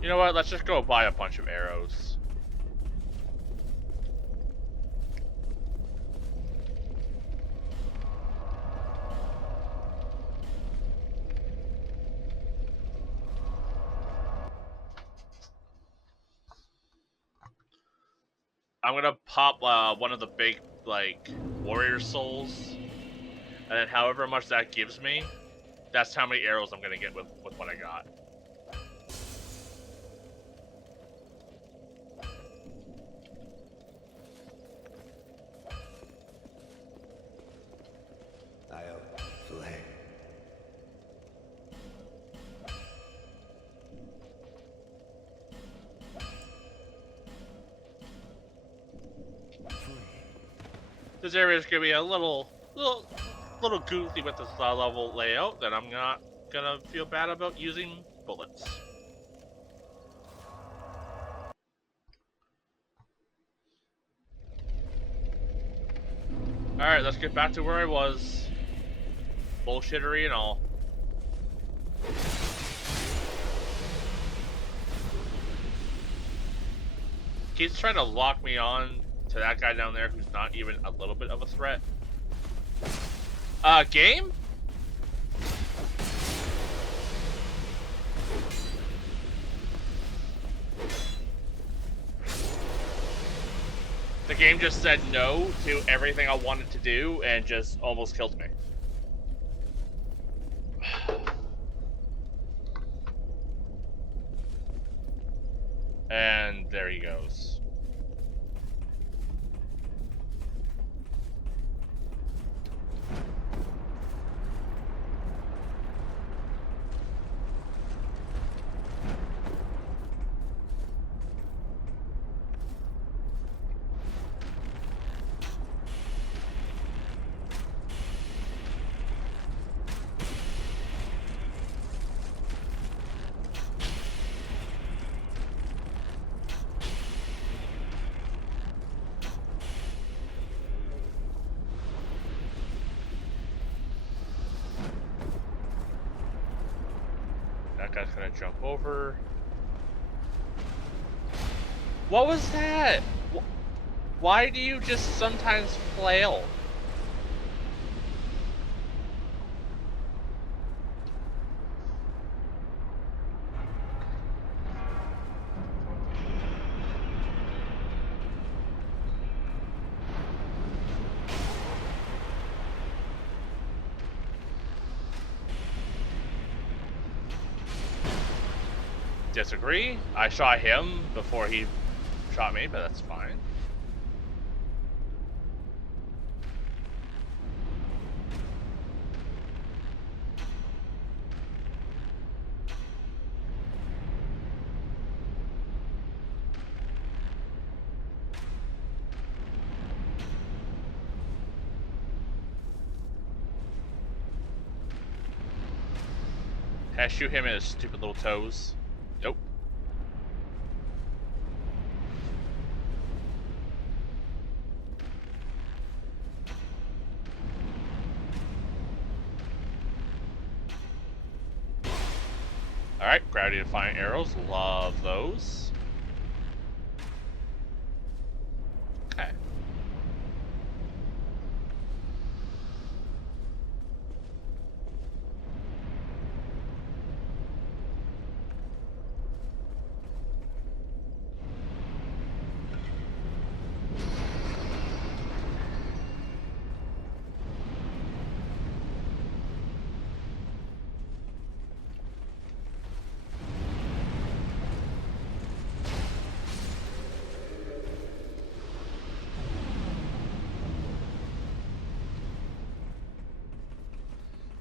You know what? Let's just go buy a bunch of arrows. I'm gonna pop one of the big, like, warrior souls, and then however much that gives me, that's how many arrows I'm gonna get with what I got. This area is gonna be a little goofy with this level layout that I'm not gonna feel bad about using bullets. Alright, let's get back to where I was. Bullshittery and all. Keeps trying to lock me on to that guy down there who's not even a little bit of a threat. Game? The game just said no to everything I wanted to do and just almost killed me. And there he goes. guy's gonna jump over. What was that? Why do you just sometimes flail? Disagree. I shot him before he shot me, but that's fine. Can I shoot him in his stupid little toes? Nope. Alright, gravity defying arrows. Love those. Okay.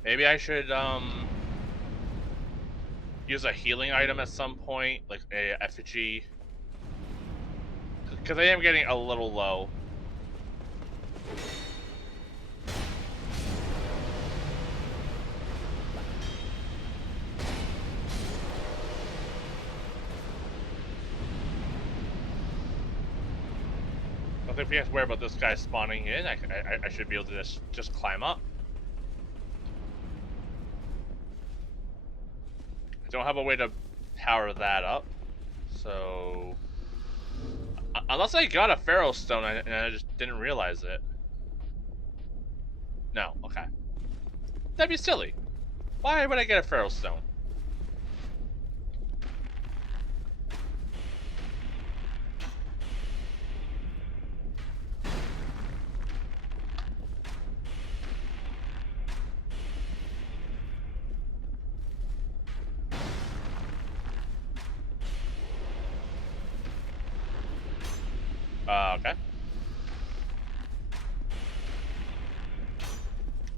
Maybe I should use a healing item at some point, like a effigy, because I am getting a little low. I think we have to worry about this guy spawning in. I should be able to just climb up. I don't have a way to power that up, so unless I got a Pharaoh Stone and I just didn't realize it. No, okay. That'd be silly. Why would I get a Pharaoh Stone? Okay.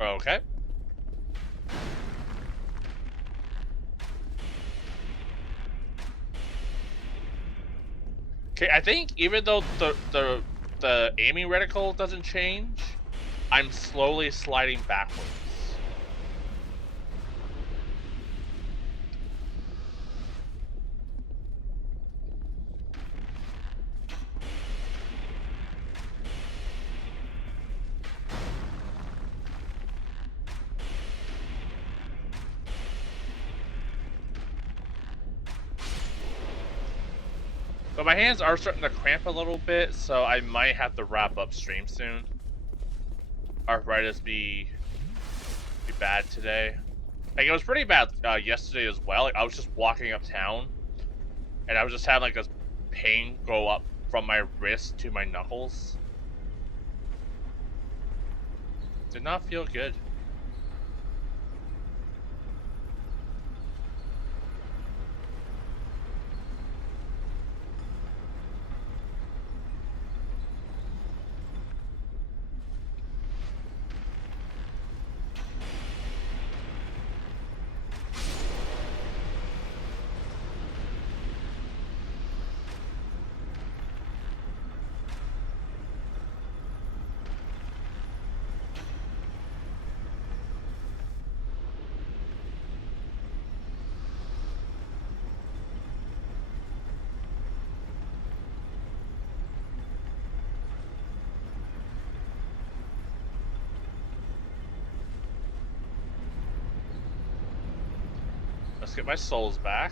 Okay. Okay, I think even though the aiming reticle doesn't change, I'm slowly sliding backwards. But my hands are starting to cramp a little bit, so I might have to wrap up stream soon. Arthritis be bad today. Like, it was pretty bad yesterday as well. Like, I was just walking uptown, and I was just having like this pain go up from my wrist to my knuckles. Did not feel good. Let's get my souls back.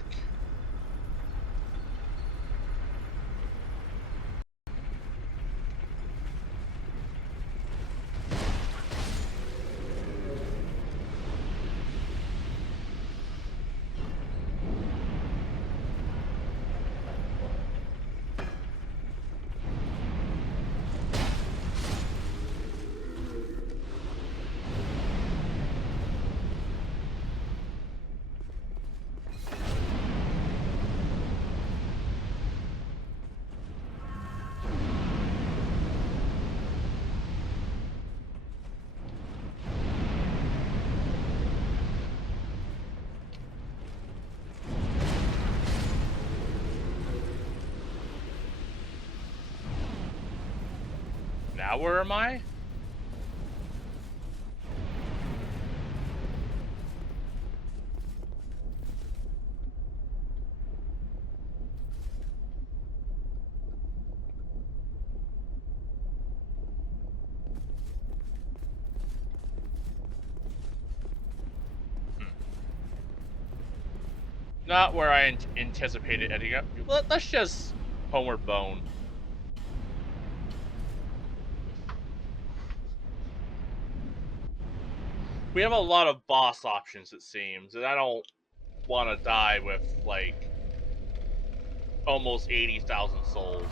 Now where am I? Not where I anticipated ending up. Let's just Homeward Bone. We have a lot of boss options, it seems, and I don't want to die with, like, almost 80,000 souls.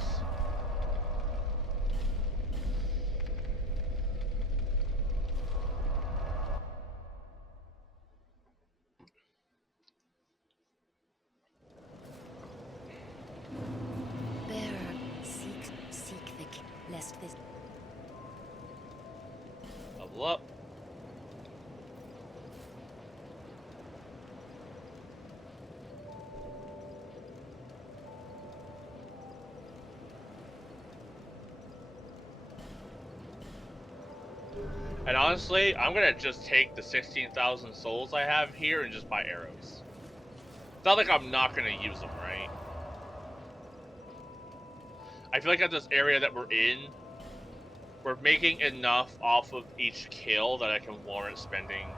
Bearer, seek the king, lest this... Level up. And honestly, I'm gonna just take the 16,000 souls I have here and just buy arrows. It's not like I'm not gonna use them, right? I feel like at this area that we're in, we're making enough off of each kill that I can warrant spending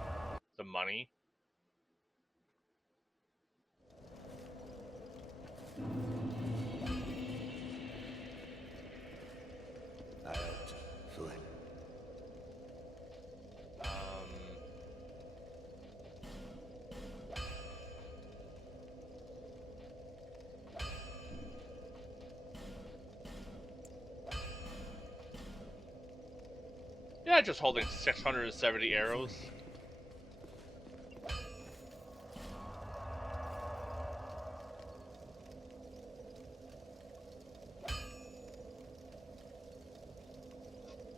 the money. Yeah, just holding 670 arrows.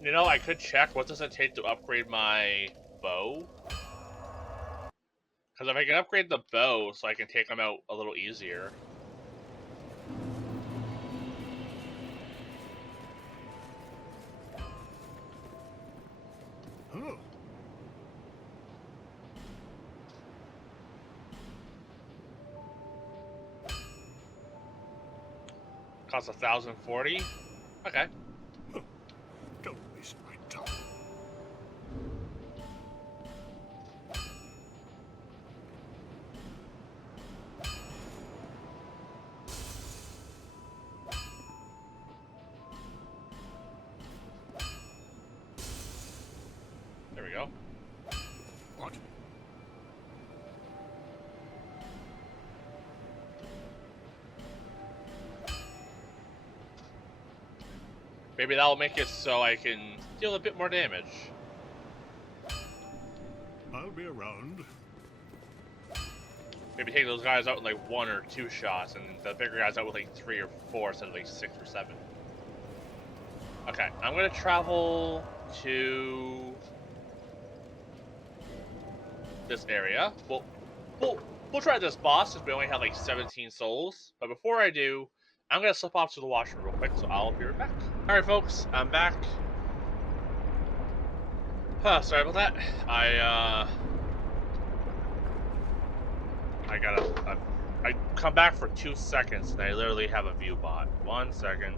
You know, I could check what does it take to upgrade my bow. Because if I can upgrade the bow so I can take them out a little easier. Costs 1,040. Okay. Don't waste my time. There we go. What? Maybe that'll make it so I can deal a bit more damage. I'll be around. Maybe take those guys out in like 1 or 2 shots, and the bigger guys out with like 3 or 4 instead of like 6 or 7. Okay, I'm gonna travel to this area. We'll try this boss since we only have like 17 souls. But before I do, I'm gonna slip off to the washroom real quick, so I'll be right back. Alright folks, I'm back. Sorry about that. I come back for 2 seconds and I literally have a view bot. 1 second.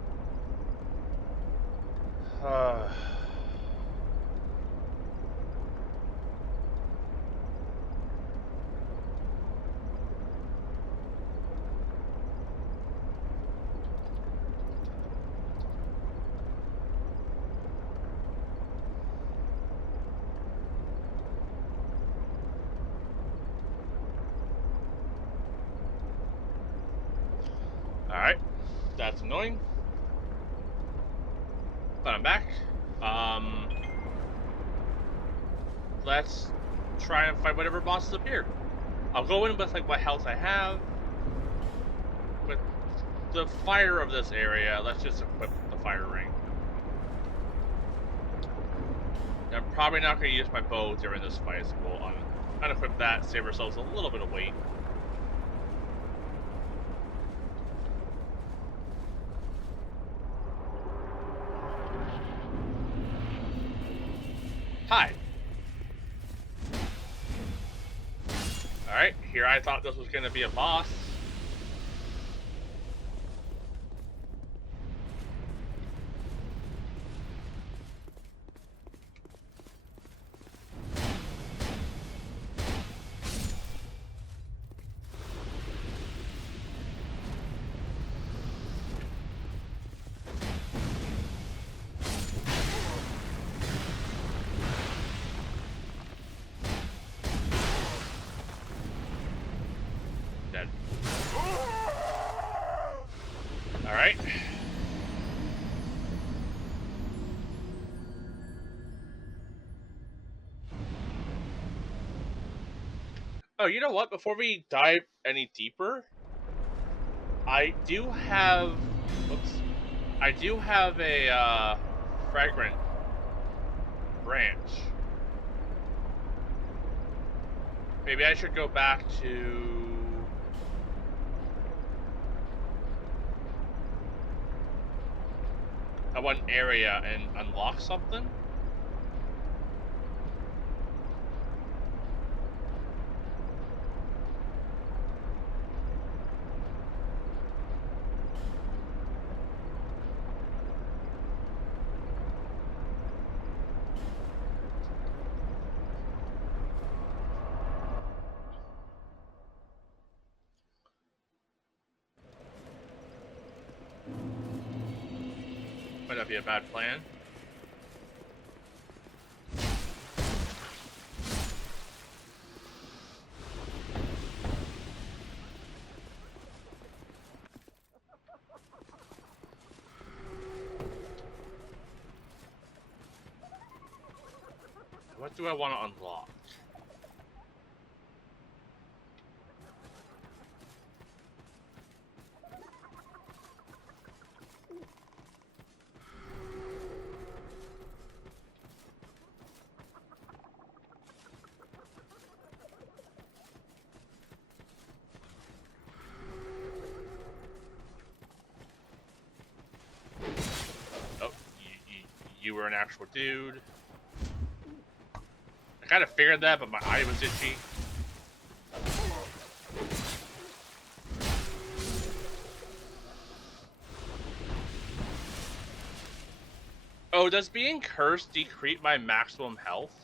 That's annoying. But I'm back. Let's try and fight whatever bosses appear. I'll go in with like what health I have. With the fire of this area, let's just equip the fire ring. I'm probably not going to use my bow during this fight, so we'll unequip that, save ourselves a little bit of weight. Hi. Alright, here I thought this was going to be a boss. Dead. Alright. Oh, you know what? Before we dive any deeper, I do have... Oops. I do have a, fragrant branch. Maybe I should go back to... that one area and unlock something? Might not be a bad plan. What do I want to unlock? Oh, you were an actual dude. I kind of figured that, but my eye was itchy. Oh, does being cursed decrease my maximum health?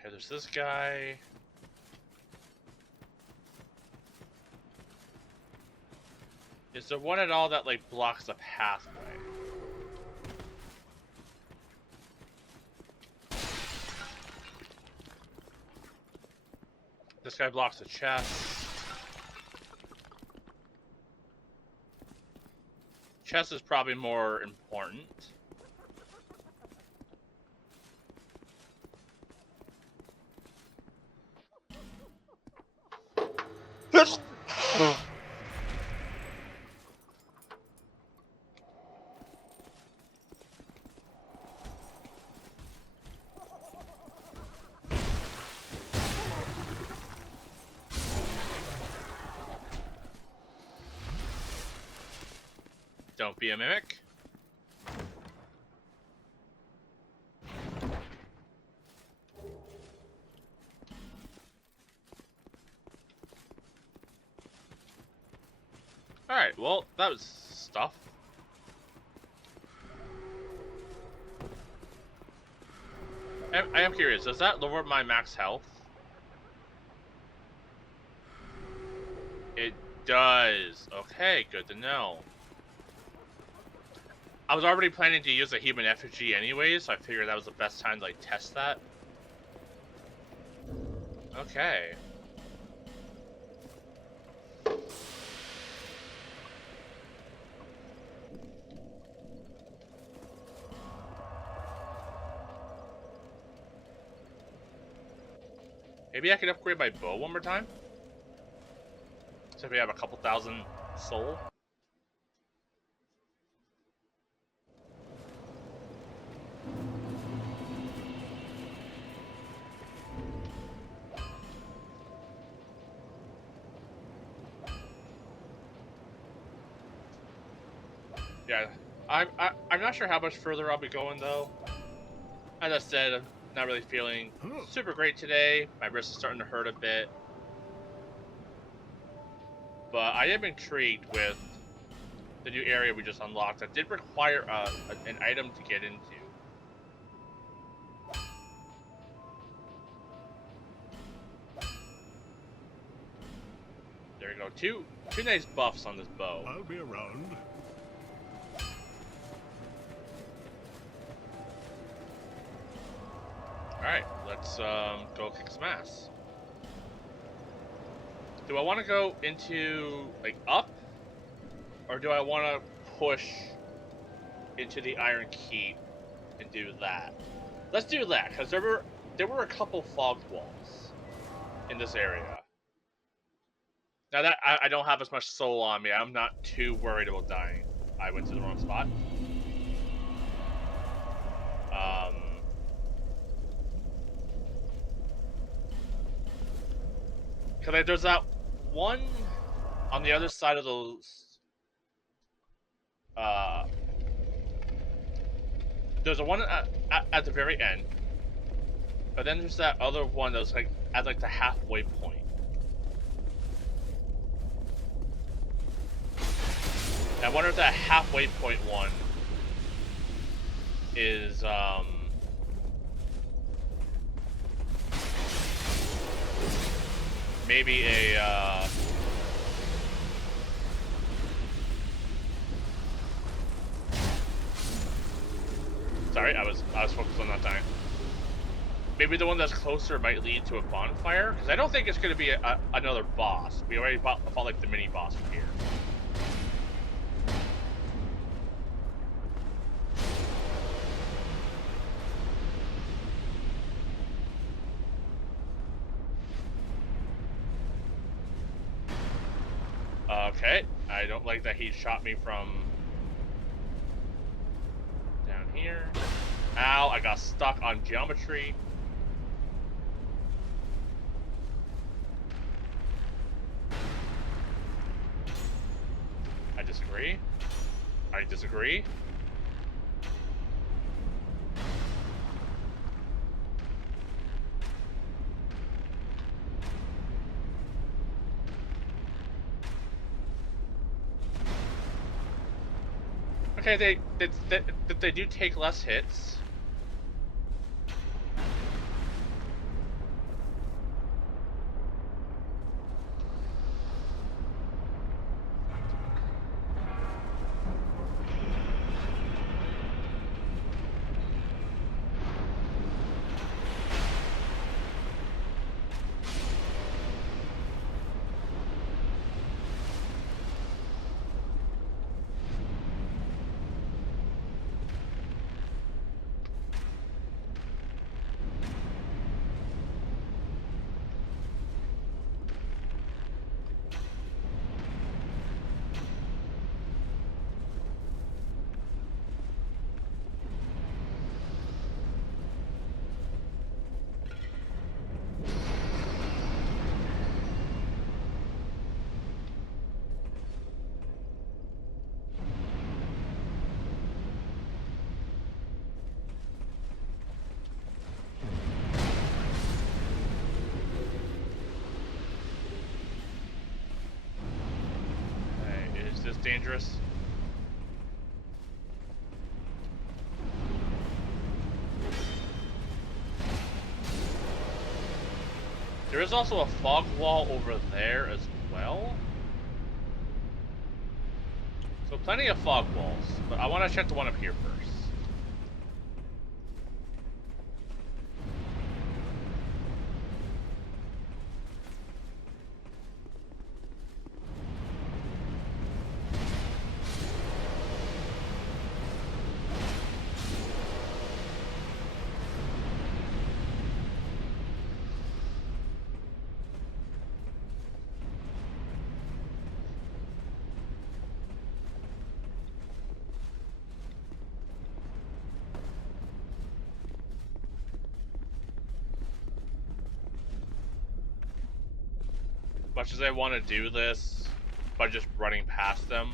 Okay, there's this guy. Is there one at all that, like, blocks the pathway? This guy blocks the chest. Chest is probably more important. Don't be a mimic. Alright, well, that was stuff. I am curious, does that lower my max health? It does. Okay, good to know. I was already planning to use a human effigy anyway, so I figured that was the best time to like test that. Okay. Maybe I could upgrade my bow one more time? So if we have a couple thousand soul. Yeah, I'm not sure how much further I'll be going though. As I said, I'm not really feeling super great today. My wrist is starting to hurt a bit. But I am intrigued with the new area we just unlocked. That did require an item to get into. There we go. Two nice buffs on this bow. I'll be around. Alright, let's go kick some ass. Do I want to go into, like, up? Or do I want to push into the Iron Keep and do that? Let's do that, because there were a couple fogged walls in this area. Now that I don't have as much soul on me, I'm not too worried about dying. I went to the wrong spot. Because there's that one on the other side of those. There's a one at the very end, but then there's that other one that's like at like the halfway point. And I wonder if that halfway point one is maybe a sorry, I was focused on that time. Maybe the one that's closer might lead to a bonfire, because I don't think it's going to be another boss. We already fought like the mini boss from here. Okay, I don't like that he shot me from down here. Ow, I got stuck on geometry. I disagree. I disagree. Okay, they do take less hits. most dangerous. There is also a fog wall over there as well. So plenty of fog walls, but I want to check the one up here first. Much as I want to do this by just running past them,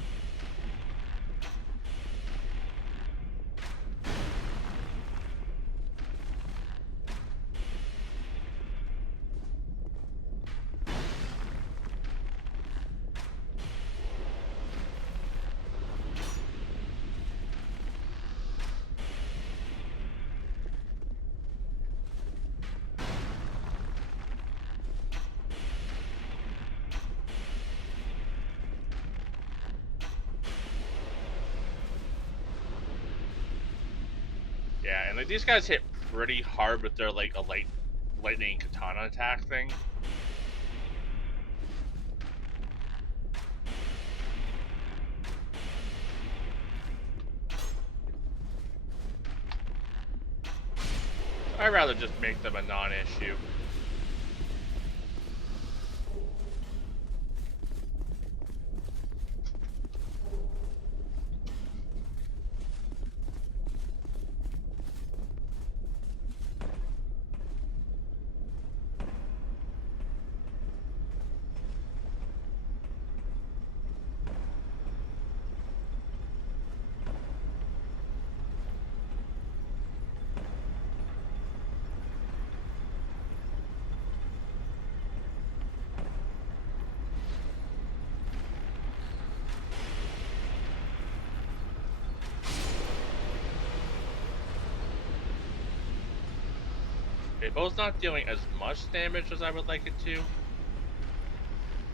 yeah, and like these guys hit pretty hard with their like a lightning katana attack thing. I'd rather just make them a non-issue. Okay, bow's not dealing as much damage as I would like it to,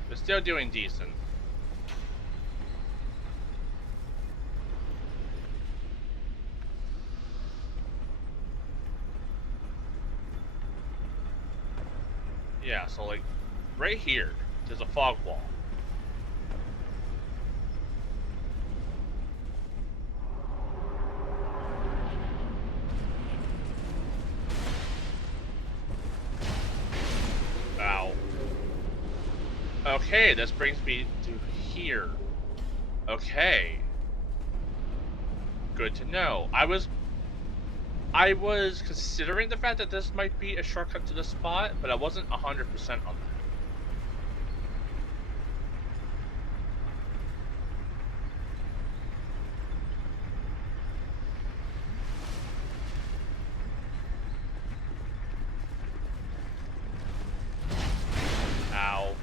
but still doing decent. Yeah, so like right here, there's a fog wall. Ow. Okay, this brings me to here. Okay. Good to know. I was considering the fact that this might be a shortcut to the spot, but I wasn't 100% on that. Ow.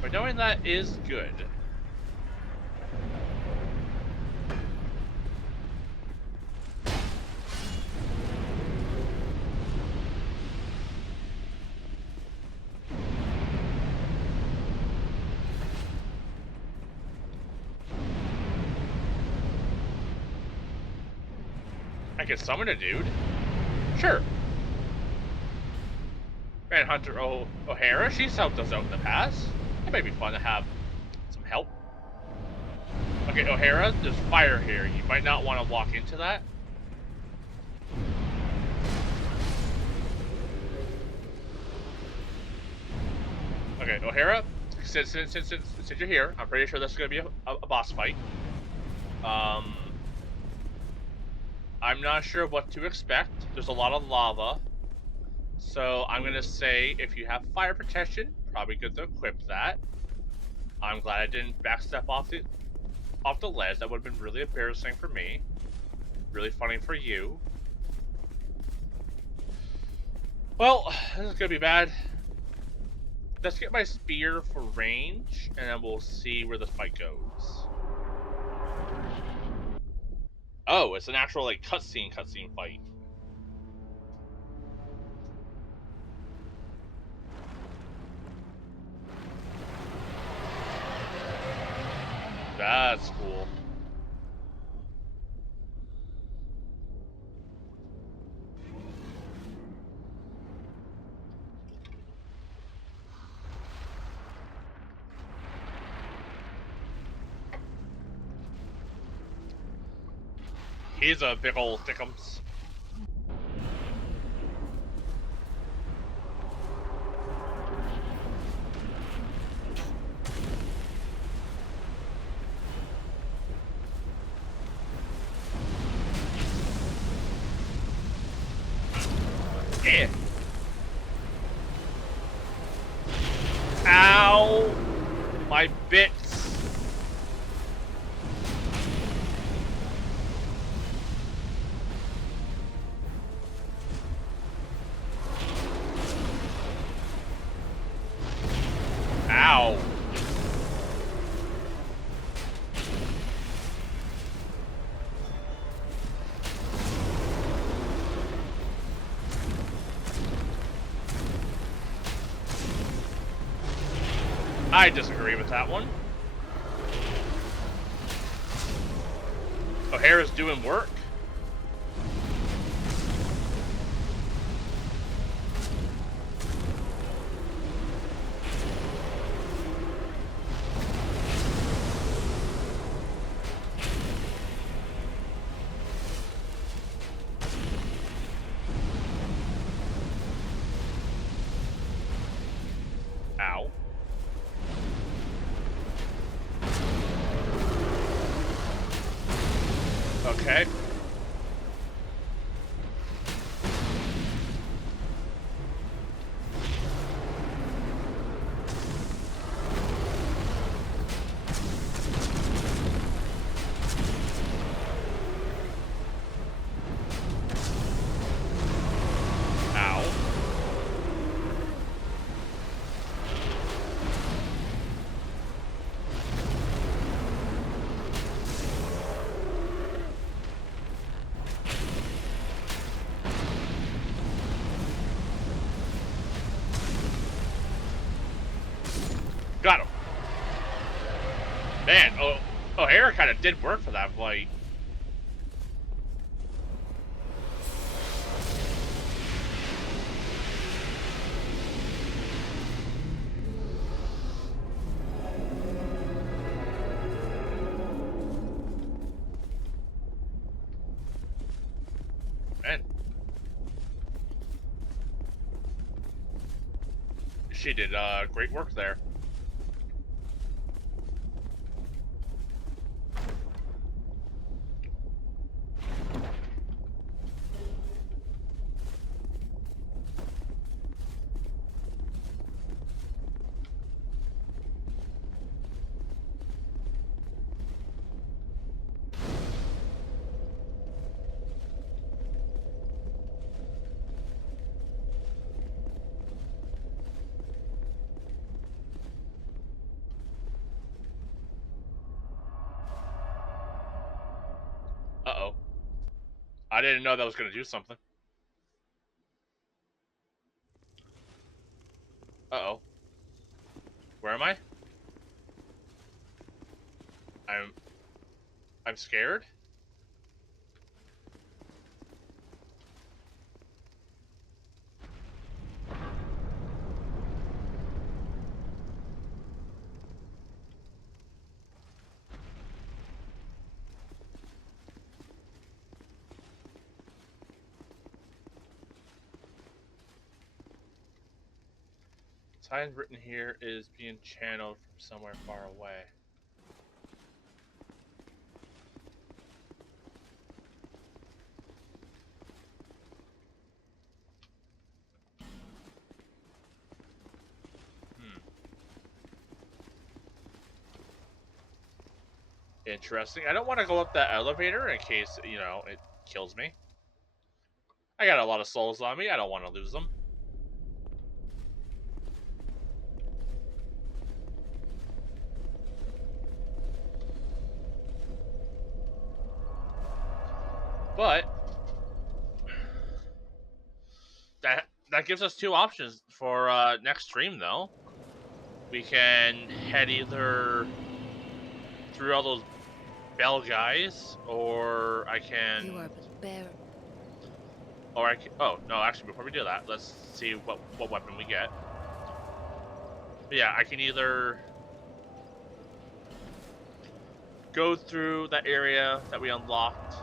But knowing that is good. I can summon a dude. Sure. Grand Hunter O'Hara, she's helped us out in the past. It might be fun to have some help. Okay, O'Hara, there's fire here. You might not want to walk into that. Okay, O'Hara, since you're here, I'm pretty sure this is going to be a boss fight. I'm not sure what to expect. There's a lot of lava. So I'm going to say if you have fire protection, probably good to equip that. I'm glad I didn't backstep off the ledge. That would have been really embarrassing for me. Really funny for you. Well, this is gonna be bad. Let's get my spear for range, and then we'll see where the fight goes. Oh, it's an actual like cutscene fight. That's cool. He's a big old thickums. Yeah. Ow! My bits. Ow. I disagree with that one. O'Hara's doing work. Ow. Okay. Ow. Got him. Man, O'Hara kind of did work for that fight. Man. She did great work there. Uh-oh. I didn't know that was going to do something. Uh-oh. Where am I? I'm scared. Sign written here is being channeled from somewhere far away. Interesting. I don't want to go up that elevator in case, you know, it kills me. I got a lot of souls on me. I don't want to lose them. But that gives us two options for next stream, though. We can head either through all those bell guys, or I can. You are but bear. Or I can. Oh no! Actually, before we do that, let's see what weapon we get. But yeah, I can either go through that area that we unlocked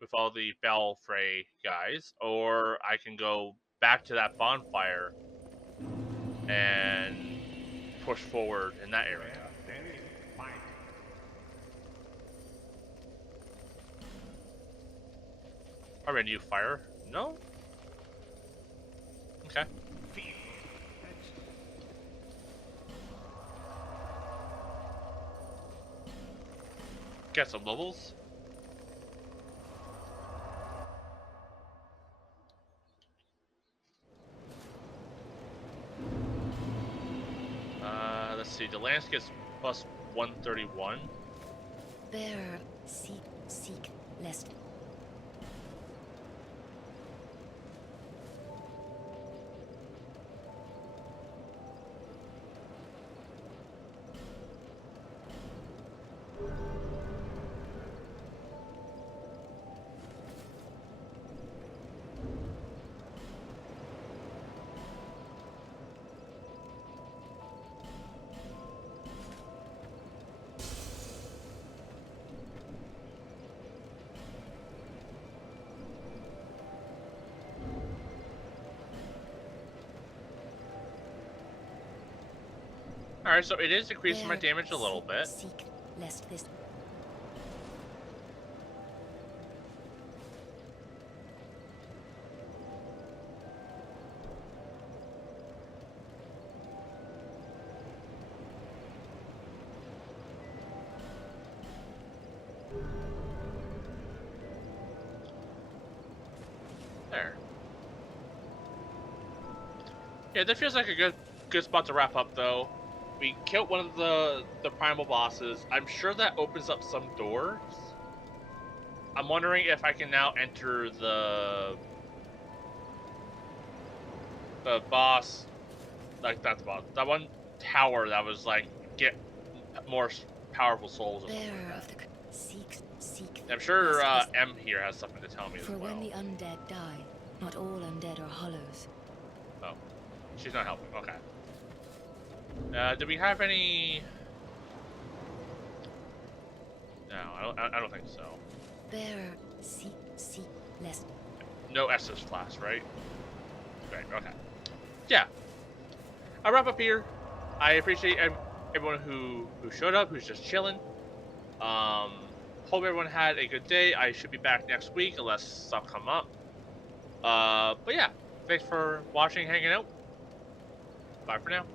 with all the Belfray guys, or I can go back to that bonfire and push forward in that area. Are you fire? No? Okay. Get some levels. Let's see. The lance gets plus 131. Bearer, seek, lest. Alright, so it is increasing my damage a little bit. Seek, lest this. There. Yeah, that feels like a good spot to wrap up, though. We killed one of the primal bosses. I'm sure that opens up some doors. I'm wondering if I can now enter the boss, like not the boss, that one tower that was like get more powerful souls. Or something Bearer like of the seek. I'm sure lest this. M here has something to tell me as For well. when the undead die, not all undead are hollows. Oh, she's not helping. Okay. Do we have any? No, I don't think so. Bearer, seek, lest. No Estus class, right? Right. Okay. Yeah. I'll wrap up here. I appreciate everyone who showed up, who's just chilling. Hope everyone had a good day. I should be back next week unless stuff come up. But yeah, thanks for watching, hanging out. Bye for now.